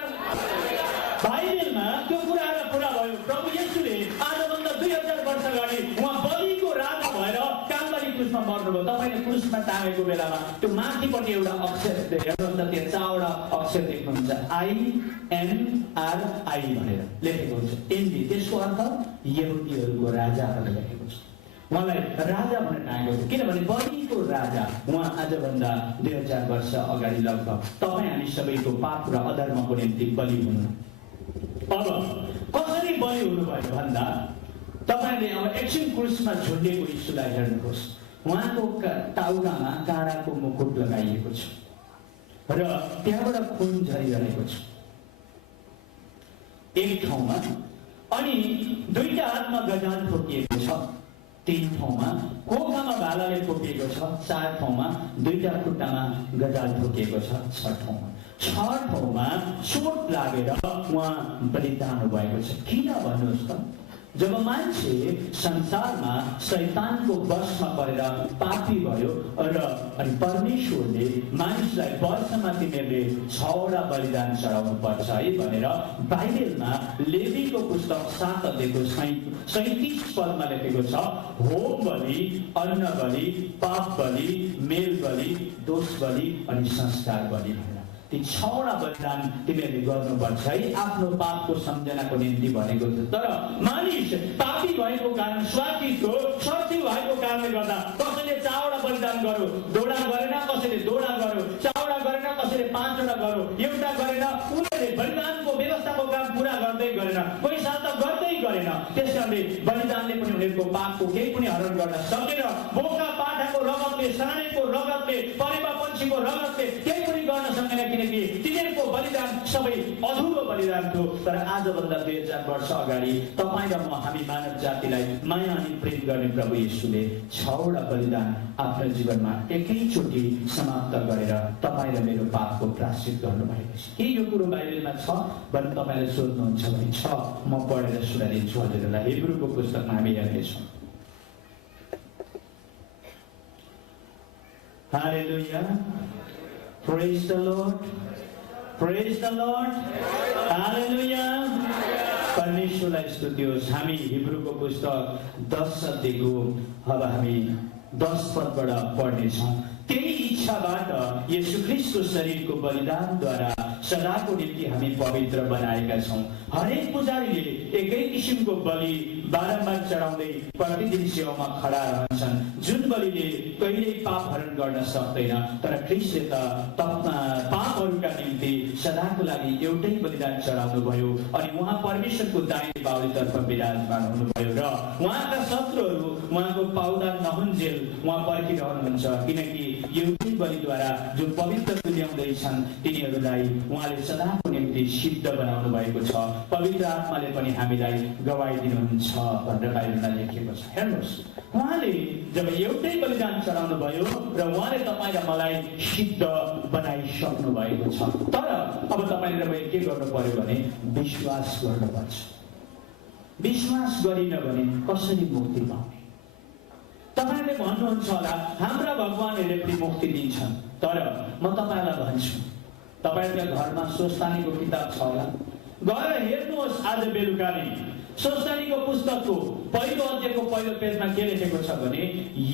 बाइबलमा त्यो कुराहरू पुरा भयो। प्रभु येशूले आजभन्दा 2000 वर्ष अगाडि उहाँ बलिको राजा भएर कालवारी क्रुसमा मर्नुभयो। तपाईँले क्रुसमा टाँगेको बेलामा त्यो माथिपट्टि एउटा अक्षर हेर्नुहुन्छ, त्यहाँ 4वटा अक्षर देख्नुहुन्छ, INRI भनेर लेखेको हुन्छ। एनबी त्यसको अर्थ यहुदीहरूको राजा भनेर लेखेको छ। उहाँलाई राजा भनेर टाँगेको थियो किनभने बलिको राजा उहाँ आजभन्दा 2000 वर्ष अगाडि लगभग तपाईँ हामी सबैको पाप र अधर्मको निम्ति बलि हुनु। अब कसरी बलि हुनुभयो भन्दा तपाईँले अब एकछिन क्रुसमा झुन्डिएको यीशुलाई हेर्नुहोस्। उहाँको टाउकामा काँडाको मुकुट लगाइएको छ र त्यहाँबाट खुन झरिरहेको छ एक ठाउँमा। अनि दुईटा हातमा गजाल ठोकिएको छ, 3 ठाउँमा कोखामा भालाले ठोकिएको छ, 4 ठाउँमा दुईटा खुट्टामा गजाल ठोकिएको छ, 6 ठाउँमा 6 ठाउँमा चोट लागेर उहाँ बलिदान भएको छ। किन भन्नुहोस् त, जब मान्छे संसारमा शैतानको वशमा परेर पापी भयो र अनि परमेश्वरले मानिसलाई वर्षमा तिमीहरूले 6वटा बलिदान चढाउनु पर्छ है भनेर बाइबलमा लेवीको पुस्तक 7 अध्यायको 37 पदमा लेखेको छ, होम बलि, अन्न बलि, पाप बलि, मेल बलि, दोष बलि अनि संस्कार बलि भनेर ती 6वटा बलिदान तिमीहरूले गर्नुपर्छ है आफ्नो पापको सम्झनाको निम्ति भनेको छ। तर मानिस पापी भएको कारण, स्वार्थी भएको कारणले गर्दा कसैले 4वटा बलिदान गर्यो, दोडा गरेन, कसैले दोडा गर्यो, 4वटा गरेन, कसैले 5वटा गर्यो, एउटा गरेन। उनीहरूले बलिदानको व्यवस्थाको काम पुरा गर्दै गरेन, कोही साल त गर्दै गरेन। त्यसकारणले बलिदानले पनि उनीहरूको पापको केही पनि हरण गर्न सकेन। बोका पाठाको रगतले, साँडेको रगतले, परेवा पन्छीको रगतले केही पनि गर्न सकेन, किनकि तिनीहरूको बलिदान सबै अधुरो बलिदान थियो। तर आजभन्दा 2000 वर्ष अगाडि तपाईँ र म हामी मानव जातिलाई माया अनि प्रेम गर्ने प्रभु येशूले 6वटा बलिदान आफ्नो जीवनमा एकैचोटि समाप्त गरेर तपाईँ र मेरो पापको प्रायश्चित गर्नुभएको छ। के यो कुरो बाइबलमा छ भने तपाईँले सोध्नुहुन्छ भने छ, म पढेर सुनाइदिन्छु हजुरहरूलाई। हिब्रूको पुस्तकमा हामी हेर्नेछौँ। हालेलुया, praise the Lord, praise the Lord, हालेलुया। परमेश्वरलाई स्तुति होस्। हामी हिब्रूको पुस्तक 10 अध्यायको अब हामी 10 पदबाट पढ्नेछौँ। त्यही इच्छाबाट येशू ख्रीष्टको शरीरको बलिदानद्वारा सदाको निम्ति हामी पवित्र बनाएका छौँ। हरेक पुजारीले एकै किसिमको बलि बारम्बार चढाउँदै प्रतिदिन सेवामा खडा रहन्छन्, जुन बलिले कहिल्यै पाप हरण गर्न सक्दैन। तर ख्रीष्टले त पापहरूका निम्ति सदाको लागि एउटै बलिदान चढाउनु भयो अनि उहाँ परमेश्वरको दाहिने बाहुलीतर्फ विराजमान हुनुभयो र उहाँका शत्रुहरू उहाँको पाउदा नहुन्जेल उहाँ पर्खिरहनुहुन्छ, किनकि एउटै बलिद्वारा जो पवित्र तुल्याउँदैछन् तिनीहरूलाई उहाँले सदाको निम्ति सिद्ध बनाउनु भएको छ। पवित्र आत्माले पनि हामीलाई गवाई दिनुहुन्छ भनेर बाइबलमा लेखिएको छ। हेर्नुहोस्, उहाँले जब एउटै बलिदान चढाउनु भयो र उहाँले तपाईँ र मलाई सिद्ध बनाइसक्नु भएको छ। तर अब तपाईँ र मैले के गर्नु पर्यो भने विश्वास गर्नुपर्छ। विश्वास गरिन भने कसरी मुक्ति पाउने? तपाईले भन्नुहुन्छ होला हाम्रा भगवानहरूले पनि मुक्ति दिन्छन्, तर म तपाईलाई भन्छु, तपाईको घरमा स्वस्थानीको किताब छ होला, गएर हेर्नुहोस्। आज बेलुका नै स्वस्थानीको पुस्तकको पहिलो अध्यायको पहिलो पेजमा के लेखेको छ भने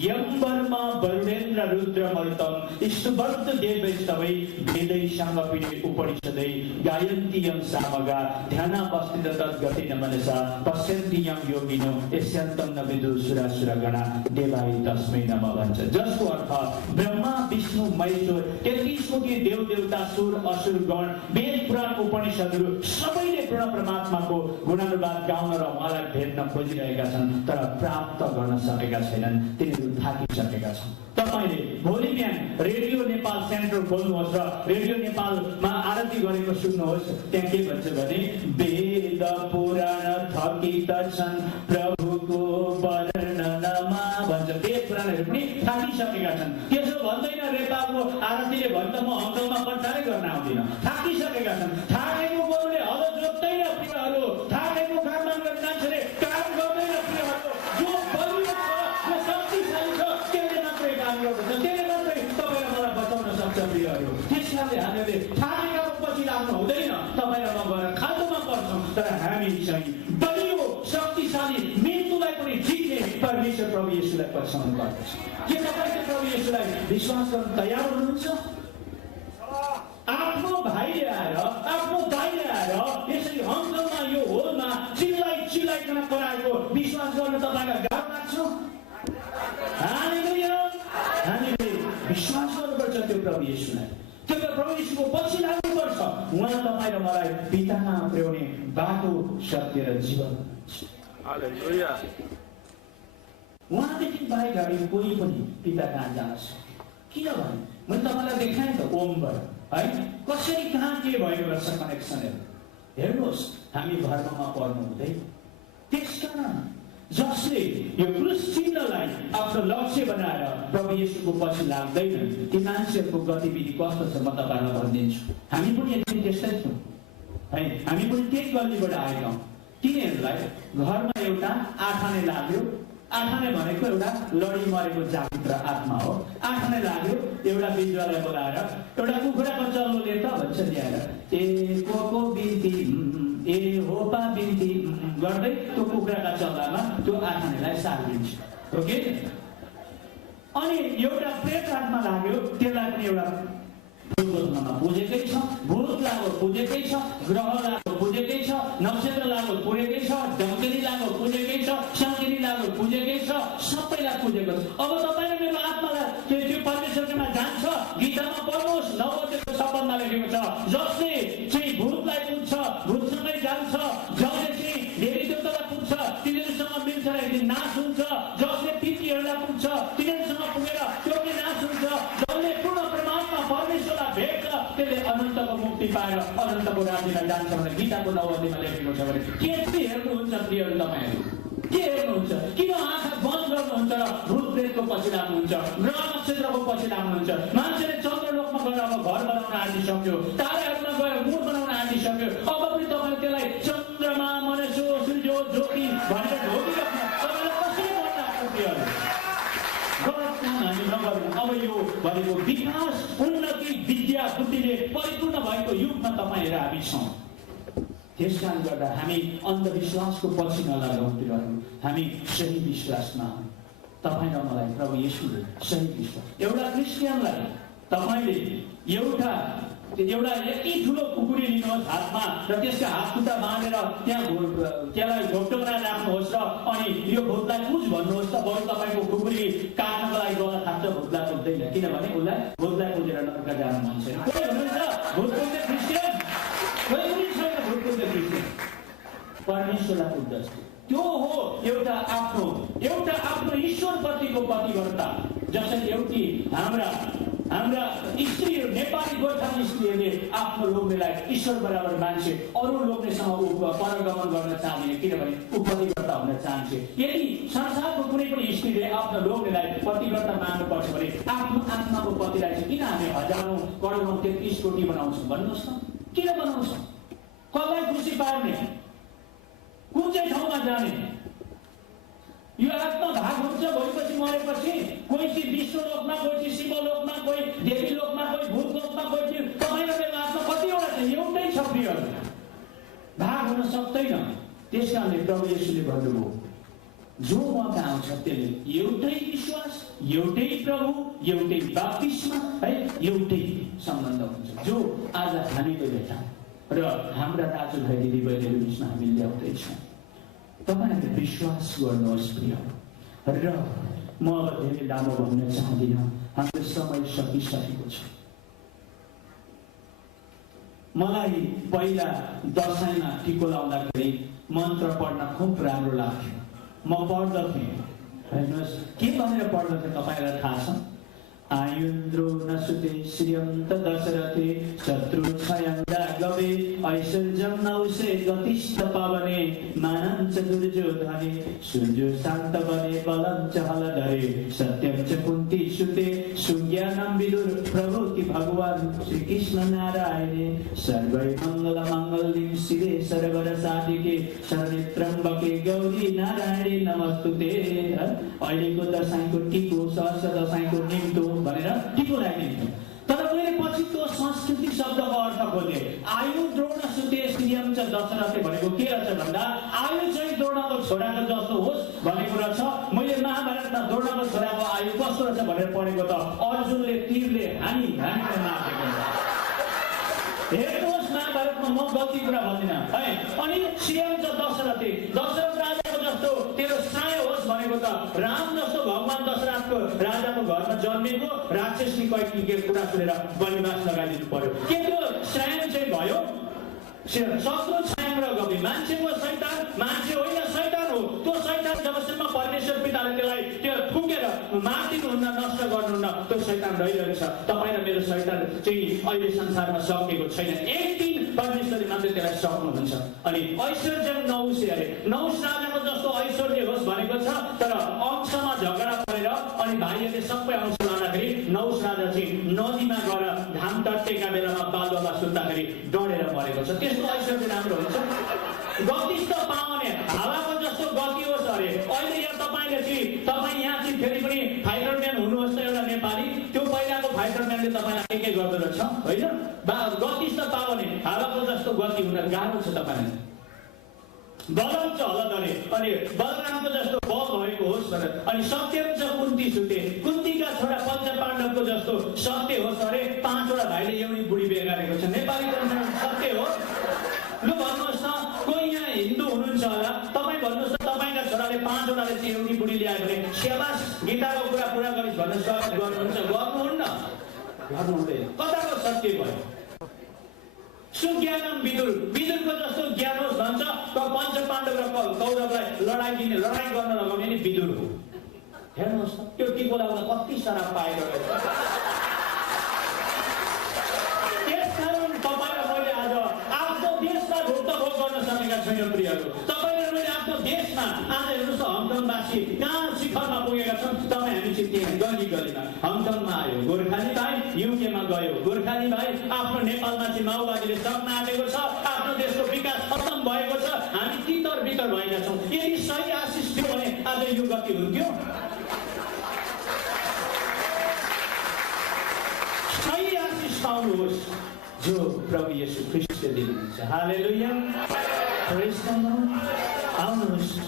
यम वर्म वरुणेन्द्र रुद्र मरुतम स्तुवर्त देवैस्तवै वेदै सामपिने उपनिषदै गायन्तियम सामगा ध्यान अवस्थित तद्गतिन मनसा पश्यन्तियम योगिनो यस्यन्तं न विदु सुरासुरगणा देवाय तस्मै नमः भन्छ, जसको अर्थ ब्रह्मा विष्णु महेश्वर 33 कोटी देव देवता सुर असुर गण वेद पुराण उपनिषदहरू सबैले परमात्माको गुणानुवाद गाउन र उहाँलाई भेट्न खोजिरहेका छन्, तर प्राप्त गर्न सकेका छैनन्। तिनीहरू थाकिसकेका छन्। तपाईले भोलि बिहान रेडियो नेपाल सेन्टर खोल्नुहोस् र रेडियो नेपालमा आरती गरेको सुन्नुहोस्। त्यहाँ के भन्छ भने वेद पुराण थकित छन् प्रभुको वर्णनमा भन्छ। वेद पुराणहरू पनि थाकिसकेका छन्। त्यसो भन्दैन नेपालको आरतीले भन्छ म अङ्कलमा पठारै गर्न आउँदिन। थाकिसकेका छन्। थाकेको गोरुले हलो जोत्दैन प्रियहरू, थाकेको काममान गर्ने मान्छेले काम गर्दैन प्रियहरू। जो बलियो छ, जो शक्तिशाली छ, त्यसले मात्रै काम गर्दछ, त्यसले मात्रै तपाईँलाई मलाई बचाउन सक्छ प्रियहरू। त्यसकारणले हामीले थाकेको पछि लाग्नु हुँदैन। तपाईँलाई म गएर खाल्डोमा पर्छौँ, तर हामी चाहिँ बलियो शक्तिशाली मृत्युलाई पनि जित्ने परमेश्वर प्रभु येशूलाई पछ्याउनु पर्दछ। के तपाईँले प्रभु येशूलाई विश्वास गर्न तयार हुनुहुन्छ? आफ्नो भाइले आएर आफ्नो दाइले आएर यसरी हङकङमा यो होलमा चिल्लाइकन कराएको विश्वास गर्न तपाईँलाई गाह्रो लाग्छ? हामीले विश्वास गर्नुपर्छ त्यो प्रभु येशूलाई। त्यो प्रभु येशूको पछि लाग्नुपर्छ। उहाँ तपाईँ र मलाई पितामा पुर्याउने बाटो, सत्य र जीवन। हालेलुया। उहाँदेखि बाहेक हामी कोही पनि पिता कहाँ जान सक्दैन। किनभने मैले तपाईँलाई देखाएँ त ओमबाट है कसरी कहाँ के भएको रहेछ कनेक्सनहरू। हेर्नुहोस्, हामी धर्ममा पर्नु हुँदैन। त्यसकारण जसले यो क्रुस चिन्हलाई आफ्नो लक्ष्य बनाएर प्रभु येशूको पछि लाग्दैनन् ती मान्छेहरूको गतिविधि कस्तो छ म तपाईँलाई भनिदिन्छु। हामी पनि एकदिन त्यस्तै छौँ है। हामी पनि त्यही गल्लीबाट आएका हौँ। तिनीहरूलाई घरमा एउटा आठाने लाग्यो। आठाने भनेको एउटा लडी मरेको जागृत आत्मा हो। आठाने लाग्यो, एउटा बिजुवालाई बोलाएर एउटा कुखुराको चल्लो लिएर भन्छ ल्याएर ए को बिन्ती ए होपा बिन्ती गर्दै त्यो कुखुराका चल्लामा त्यो आठानेलाई सारिदिन्छ। ओके। अनि एउटा प्रेत आत्मा लाग्यो, त्यसलाई पनि एउटा पुजेकै छ, भूत लागो पुजेकै छ, ग्रह लागो पुजेकै छ, नक्षत्र लागो पुजेकै छ, डङ्केरी लागो पुजेकै छ, शङ्केरी लागो पुजेकै छ, सबैलाई पुजेको छ। अब तपाईँ र मेरो आत्मालाई त्यो परमेश्वरमा जान्छ। गीतामा पढ्नुहोस्, 9 अध्यायको 56 लेखेको छ जसले चाहिँ भूतलाई पुज्छ भूतसँगै जान्छ, जसले चाहिँ देवी देवतालाई पुज्छ तिनीहरूसँग मिल्छ र एकदिन नाश हुन्छ, जसले पितृहरूलाई पुज्छ तिनीहरूसँग पुगेर त्यो पनि नाश हुन्छ, जसले पूर्ण परमात्मा परमेश्वरलाई भेट्छ त्यसले अनन्तको मुक्ति पाएर अनन्तको राज्यमा जान्छ भनेर गीताको 9 अध्यायमा लेखेको छ। भने के चाहिँ हेर्नुहुन्छ प्रियहरू? तपाईँहरू के हेर्नुहुन्छ? किन आँखा बन्द गर्नुहुन्छ र भूत प्रेतको पछि लाग्नुहुन्छ, ग्रह नक्षत्रको पछि लाग्नुहुन्छ? मान्छेले चन्द्रलोकमा गएर अब घर बनाउन आँटिसक्यो, ताराहरूमा गएर मुर बनाउन आँटिसक्यो। अब पनि तपाईँ त्यसलाई चन्द्रमा मनेश्वर सूर्य ज्योति भनेर ढोकिराख्नु तपाईँलाई कसरी मन लाग्छ प्रियहरू? गलत काम हामी नगर्नु। अब यो भनेको विकास उन्नति विद्या बुद्धिले परिपूर्ण भएको युगमा तपाईँहरू हामी छौँ। त्यसकारण गर्दा हामी अन्धविश्वासको पछि नलागौँ प्रियहरू। हामी सही विश्वासमा हौँ। तपाईँ र मलाई प्रभु येशूले सही विश्वास। एउटा क्रिस्चियनलाई तपाईले एउटा यति ठुलो खुकुरी लिनुहोस् हातमा र त्यसका हात खुट्टा बाँधेर त्यहाँ त्यसलाई घोप्टोमा राख्नुहोस् र अनि यो भूतलाई कुछ भन्नुहोस् त बरु तपाईँको खुकुरी काट्नको लागि गला थाप्छ, भूतलाई पुग्दैन। किनभने उसलाई भूतलाई पुजेर नर्क जान मन छैन। कोही हुनुहुन्छ भूत पुग्ने क्रिस्चियन? कोही पनि छैन भूत पुग्ने क्रिस्चियन। परमेश्वरलाई पुग्दछ। त्यो हो एउटा आफ्नो ईश्वरप्रतिको प्रतिबद्धता। जसरी एउटी हाम्रा स्त्रीहरू, नेपाली गोर्खाली स्त्रीहरूले आफ्नो लोग्नेलाई ईश्वर बराबर मान्छे, अरू लोग्नेसँग परगमन गर्न चाहने, किनभने ऊ पतिव्रता हुन चाहन्छे। यदि संसारको कुनै पनि स्त्रीले आफ्नो लोग्नेलाई पतिव्रता मान्नुपर्छ भने आफ्नो आत्माको पतिलाई चाहिँ किन हामी हजारौं करोडौं 33 कोटी बनाउँछौँ भन्नुहोस् न? किन बनाउँछौँ? कसलाई खुसी पार्ने? कुन चाहिँ ठाउँमा जाने? यो आत्मा भाग हुन्छ भएपछि मरेपछि, कोही चाहिँ विष्णु लोकमा, कोही चाहिँ शिव लोकमा, कोही देवी लोकमा, कोही भूत लोकमा, कोही तपाईँ र मेरो आत्मा कतिवटा छ? एउटै छ प्रियहरू, भाग हुन सक्दैन। त्यसकारणले प्रभु येशूले भन्नुभयो, जो मका आउँछ त्यसले एउटै विश्वास, एउटै प्रभु, एउटै बाप्तिस्मा, है, एउटै सम्बन्ध हुन्छ। जो आज हामीले भेटा र हाम्रा दाजुभाइ दिदीबहिनीहरू बिचमा हामी ल्याउँदैछौँ। तपाईहरुले विश्वास गर्नुहोस् प्रिय। र म अब धेरै लामो भन्न चाहदिनँ, हाम्रो समय सकिसकेको छ। मलाई पहिला दशैंमा टिको लाउँदाखेरि मन्त्र पढ्न खुब राम्रो लाग्थ्यो। म पढ्दथेँ, हेर्नुहोस् के भनेर पढ्दथेँ तपाईँलाई थाहा छ? आयुन्द्रो नसुते श्रियन्त दशरथे शत्रु छयन्दा गवे ऐश्वर्यं नौसे गतिष्ठ पवने मानं च दुर्योधने सूर्य शान्त बने बलं च हलधरे सत्यं च कुन्ती सुते सुज्ञानं विदुर प्रभुति भगवान् श्री कृष्ण नारायणे सर्वै मंगल मंगल्यं शिवे सर्वर साधिके शरणे त्र्यम्बके गौरी नारायणे नमस्तुते। अहिलेको दशैंको टिको, सहस्र दशैंको निम्तो भनेर टिको राखिन्छ। तर मैले पछि त्यो संस्कृति शब्दको अर्थ खोजे। आयु द्रोण सुते श्रियं च दशरथे भनेको के रहेछ भन्दा आयु चाहिँ द्रोणको छोराको जस्तो होस् भनेको रहेछ। मैले महाभारतमा द्रोणको छोराको आयु कस्तो रहेछ भनेर पढेको त अर्जुनले तीरले हानी मारेको। हेर्नुहोस् महाभारतमा, म गल्ती कुरा भन्दिनँ है। अनि श्रियं च दशरथे, दशरथ राजाको जस्तो तेरो साय होस् भनेको त राम जस्तो भगवान दशरथको राजाको घरमा जन्मेको राक्षसनी कैकेयीको कुरा सुनेर वनवास लगाइदिनु पर्यो। के त्यो सायम चाहिँ भयो? शत्रु छायम र गवे, मान्छेको शैतान मान्छे होइन शैतान हो। त्यो शैतान जबसम्म परमेश्वर पिताले त्यसलाई त्यो फुकेर मार्दिनुहुन्न, नष्ट गर्नुहुन्न, त्यो शैतान रहिरहेछ। तपाईँ र मेरो शैतान चाहिँ अहिले संसारमा सकेको छैन। एक दिन परमेश्वरले मात्रै त्यसलाई सक्नुहुन्छ। अनि ऐश्वर्य नौसे, अरे नौस राजाको जस्तो ऐश्वर्य होस् भनेको छ, तर अंशमा झगडा परेर अनि भाइहरूले सबै अंश लाँदाखेरि नौस राजा चाहिँ नदीमा गएर घाम तट्टेका बेलामा बालुवामा सुत्दाखेरि डढेर मरेको छ। त्यस्तो ऐश्वर्य राम्रो हुन्छ? गतिस्थ पाउने हावाको जस्तो गति होस् अरे। अहिले यहाँ तपाईँ यहाँ चाहिँ फेरि पनि फाइटरम्यान हुनुहोस् त एउटा नेपाली, त्यो पहिलाको फाइटरम्यानले तपाईँलाई के गर्दो रहेछ होइन? गतिस्थ पाउने हावाको जस्तो गति हुन गाह्रो छ तपाईँलाई। बलम छ हलधरे, अनि बलरामको जस्तो बल भएको होस् भनेर। अनि सत्यम छ कुन्ती सुते, कुन्तीका छोरा पञ्च पाण्डवको जस्तो सत्य होस् अरे। 5 वटा भाइले एउटी बुढी बेगारेको छ। नेपाली सत्य हो? लु भन्नुहोस् न, कोही यहाँ हिन्दू हुनुहुन्छ होला, तपाईँ भन्नुहोस् न तपाईँका छोराले 5 वटाले चाहिँ एउटी बुढी ल्यायो भने सेवास गीताको कुरा पुरा गरिस् भन्ने स्वागत गर्नुहुन्छ? गर्नुहुन्न, गर्नुहुँदैन। कताको सत्य भयो? सुज्ञानम विदुर, विदुरको जस्तो ज्ञान होस् भन्छ। पञ्च पाण्डव र कौरवलाई लडाई गर्न लगाउने नि विदुर हो। हेर्नुहोस् न, त्यो टिको लाउन कति सारा पाएको रहेछ। त्यसकारण तपाईँ र मैले आज आफ्नो देशमा भोग गर्न सकेका छैनौँ प्रियहरू। तपाईँ र मैले आफ्नो देशमा आज हेर्नुहोस् त हङकङवासी कहाँ शिखरमा पुगेका छन्। तपाईँ हामी चाहिँ गली गलीमा हङकङमा आयो गोर्खाली भाइ, युकेमा गयो गोर्खाली भाइ, आफ्नो नेपालमा चाहिँ माओवादीले सक्न आँटेको छ, आफ्नो देशको विकास खत्तम भएको छ। हामी तितर बितर भएका छौँ। यदि सही आशिष थियो भने आज यो गति हुन्थ्यो? सही आशिष पाउनुहोस् जो प्रभु येशू ख्रीष्टले दिनुहुन्छ। हालेलुया, प्रेज द लर्ड। आउनुहोस्